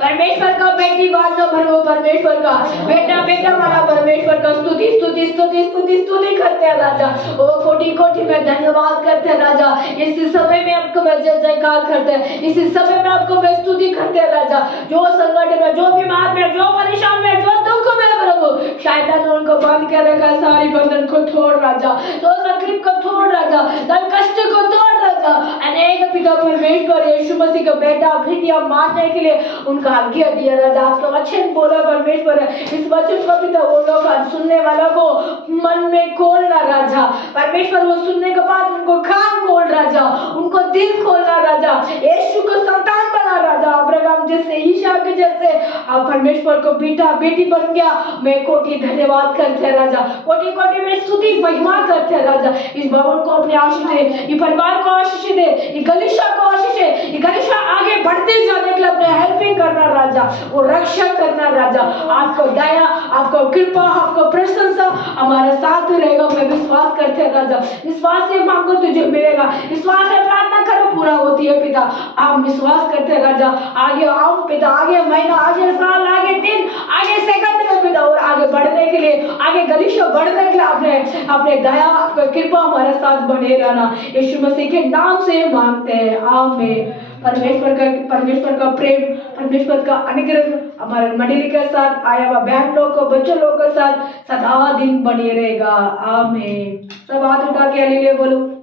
परमेश्वर का बेटी बात न भरो, परमेश्वर का बेटा बेटा माना, परमेश्वर का स्तुति स्तुति स्तुति स्तुति स्तुति करते हैं राजा। ओ कोटि कोटि में धन्यवाद करते हैं राजा, इस समय में आपको मैं जय जयकार करते हैं, इस समय में आपको मैं स्तुति करते हैं राजा। जो संकट में, जो बीमार में, जो परेशान में, जो दुख में प्रभु शैतान ने उनको बंद कर रखा, सारी बंधन को तोड़ राजा, तो तकलीफ को तोड़ राजा, सब कष्ट को तोड़ राजा। अनेक पिता परमेश्वर यीशु मसीह का बेटा बेटियां मानने के लिए उनका आज्ञा दिया राजा। आज का वचन बोला परमेश्वर, इस वचन को पिता वो लोग सुनने वालों को मन में खोलना राजा परमेश्वर, वो सुनने के बाद उनको कान खोल राजा, उनको दिल खोलना राजा, यीशु को संतान बना राजा, अब्राहम जैसे ईसा के जैसे आप परमेश्वर को बेटा बेटी बन गया। मैं कोटि धन्यवाद करते राजा, कोटि कोटि में स्तुति महिमा करते राजा। इस भवन को अपने आशीष दे, ये परिवार को आशीष दे, ये गलीशा को आशीष दे, ये गलीशा आगे बढ़ते जाने के लिए अपने हेल्पिंग करना राजा, वो रक्षा करना राजा। आपको दया, आपको कृपा, आपको प्रशंसा हमारे साथ रहेगा। मैं विश्वास करते हैं राजा, विश्वास से मांगो तुझे मिलेगा, विश्वास से प्रार्थना करो पूरा होती है पिता। आप विश्वास करते हैं राजा, आगे आओ पिता, आगे महीना, आगे साल, आगे दिन, आगे सेकंड में पिता, और आगे बढ़ने के लिए, आगे गलीशा बढ़ने के लिए अपने दया, आपका कृपा हमारे साथ बने रहना, यीशु मसीह के नाम से मांगते हैं, आमीन। परमेश्वर का प्रेम, परमेश्वर का अनुग्रह हमारे मंडली के साथ, आया हुआ बहन लोग को, बच्चों लोग के साथ सदा दिन बने रहेगा, आमीन। सब हाथ उठा के हालेलुया बोलो।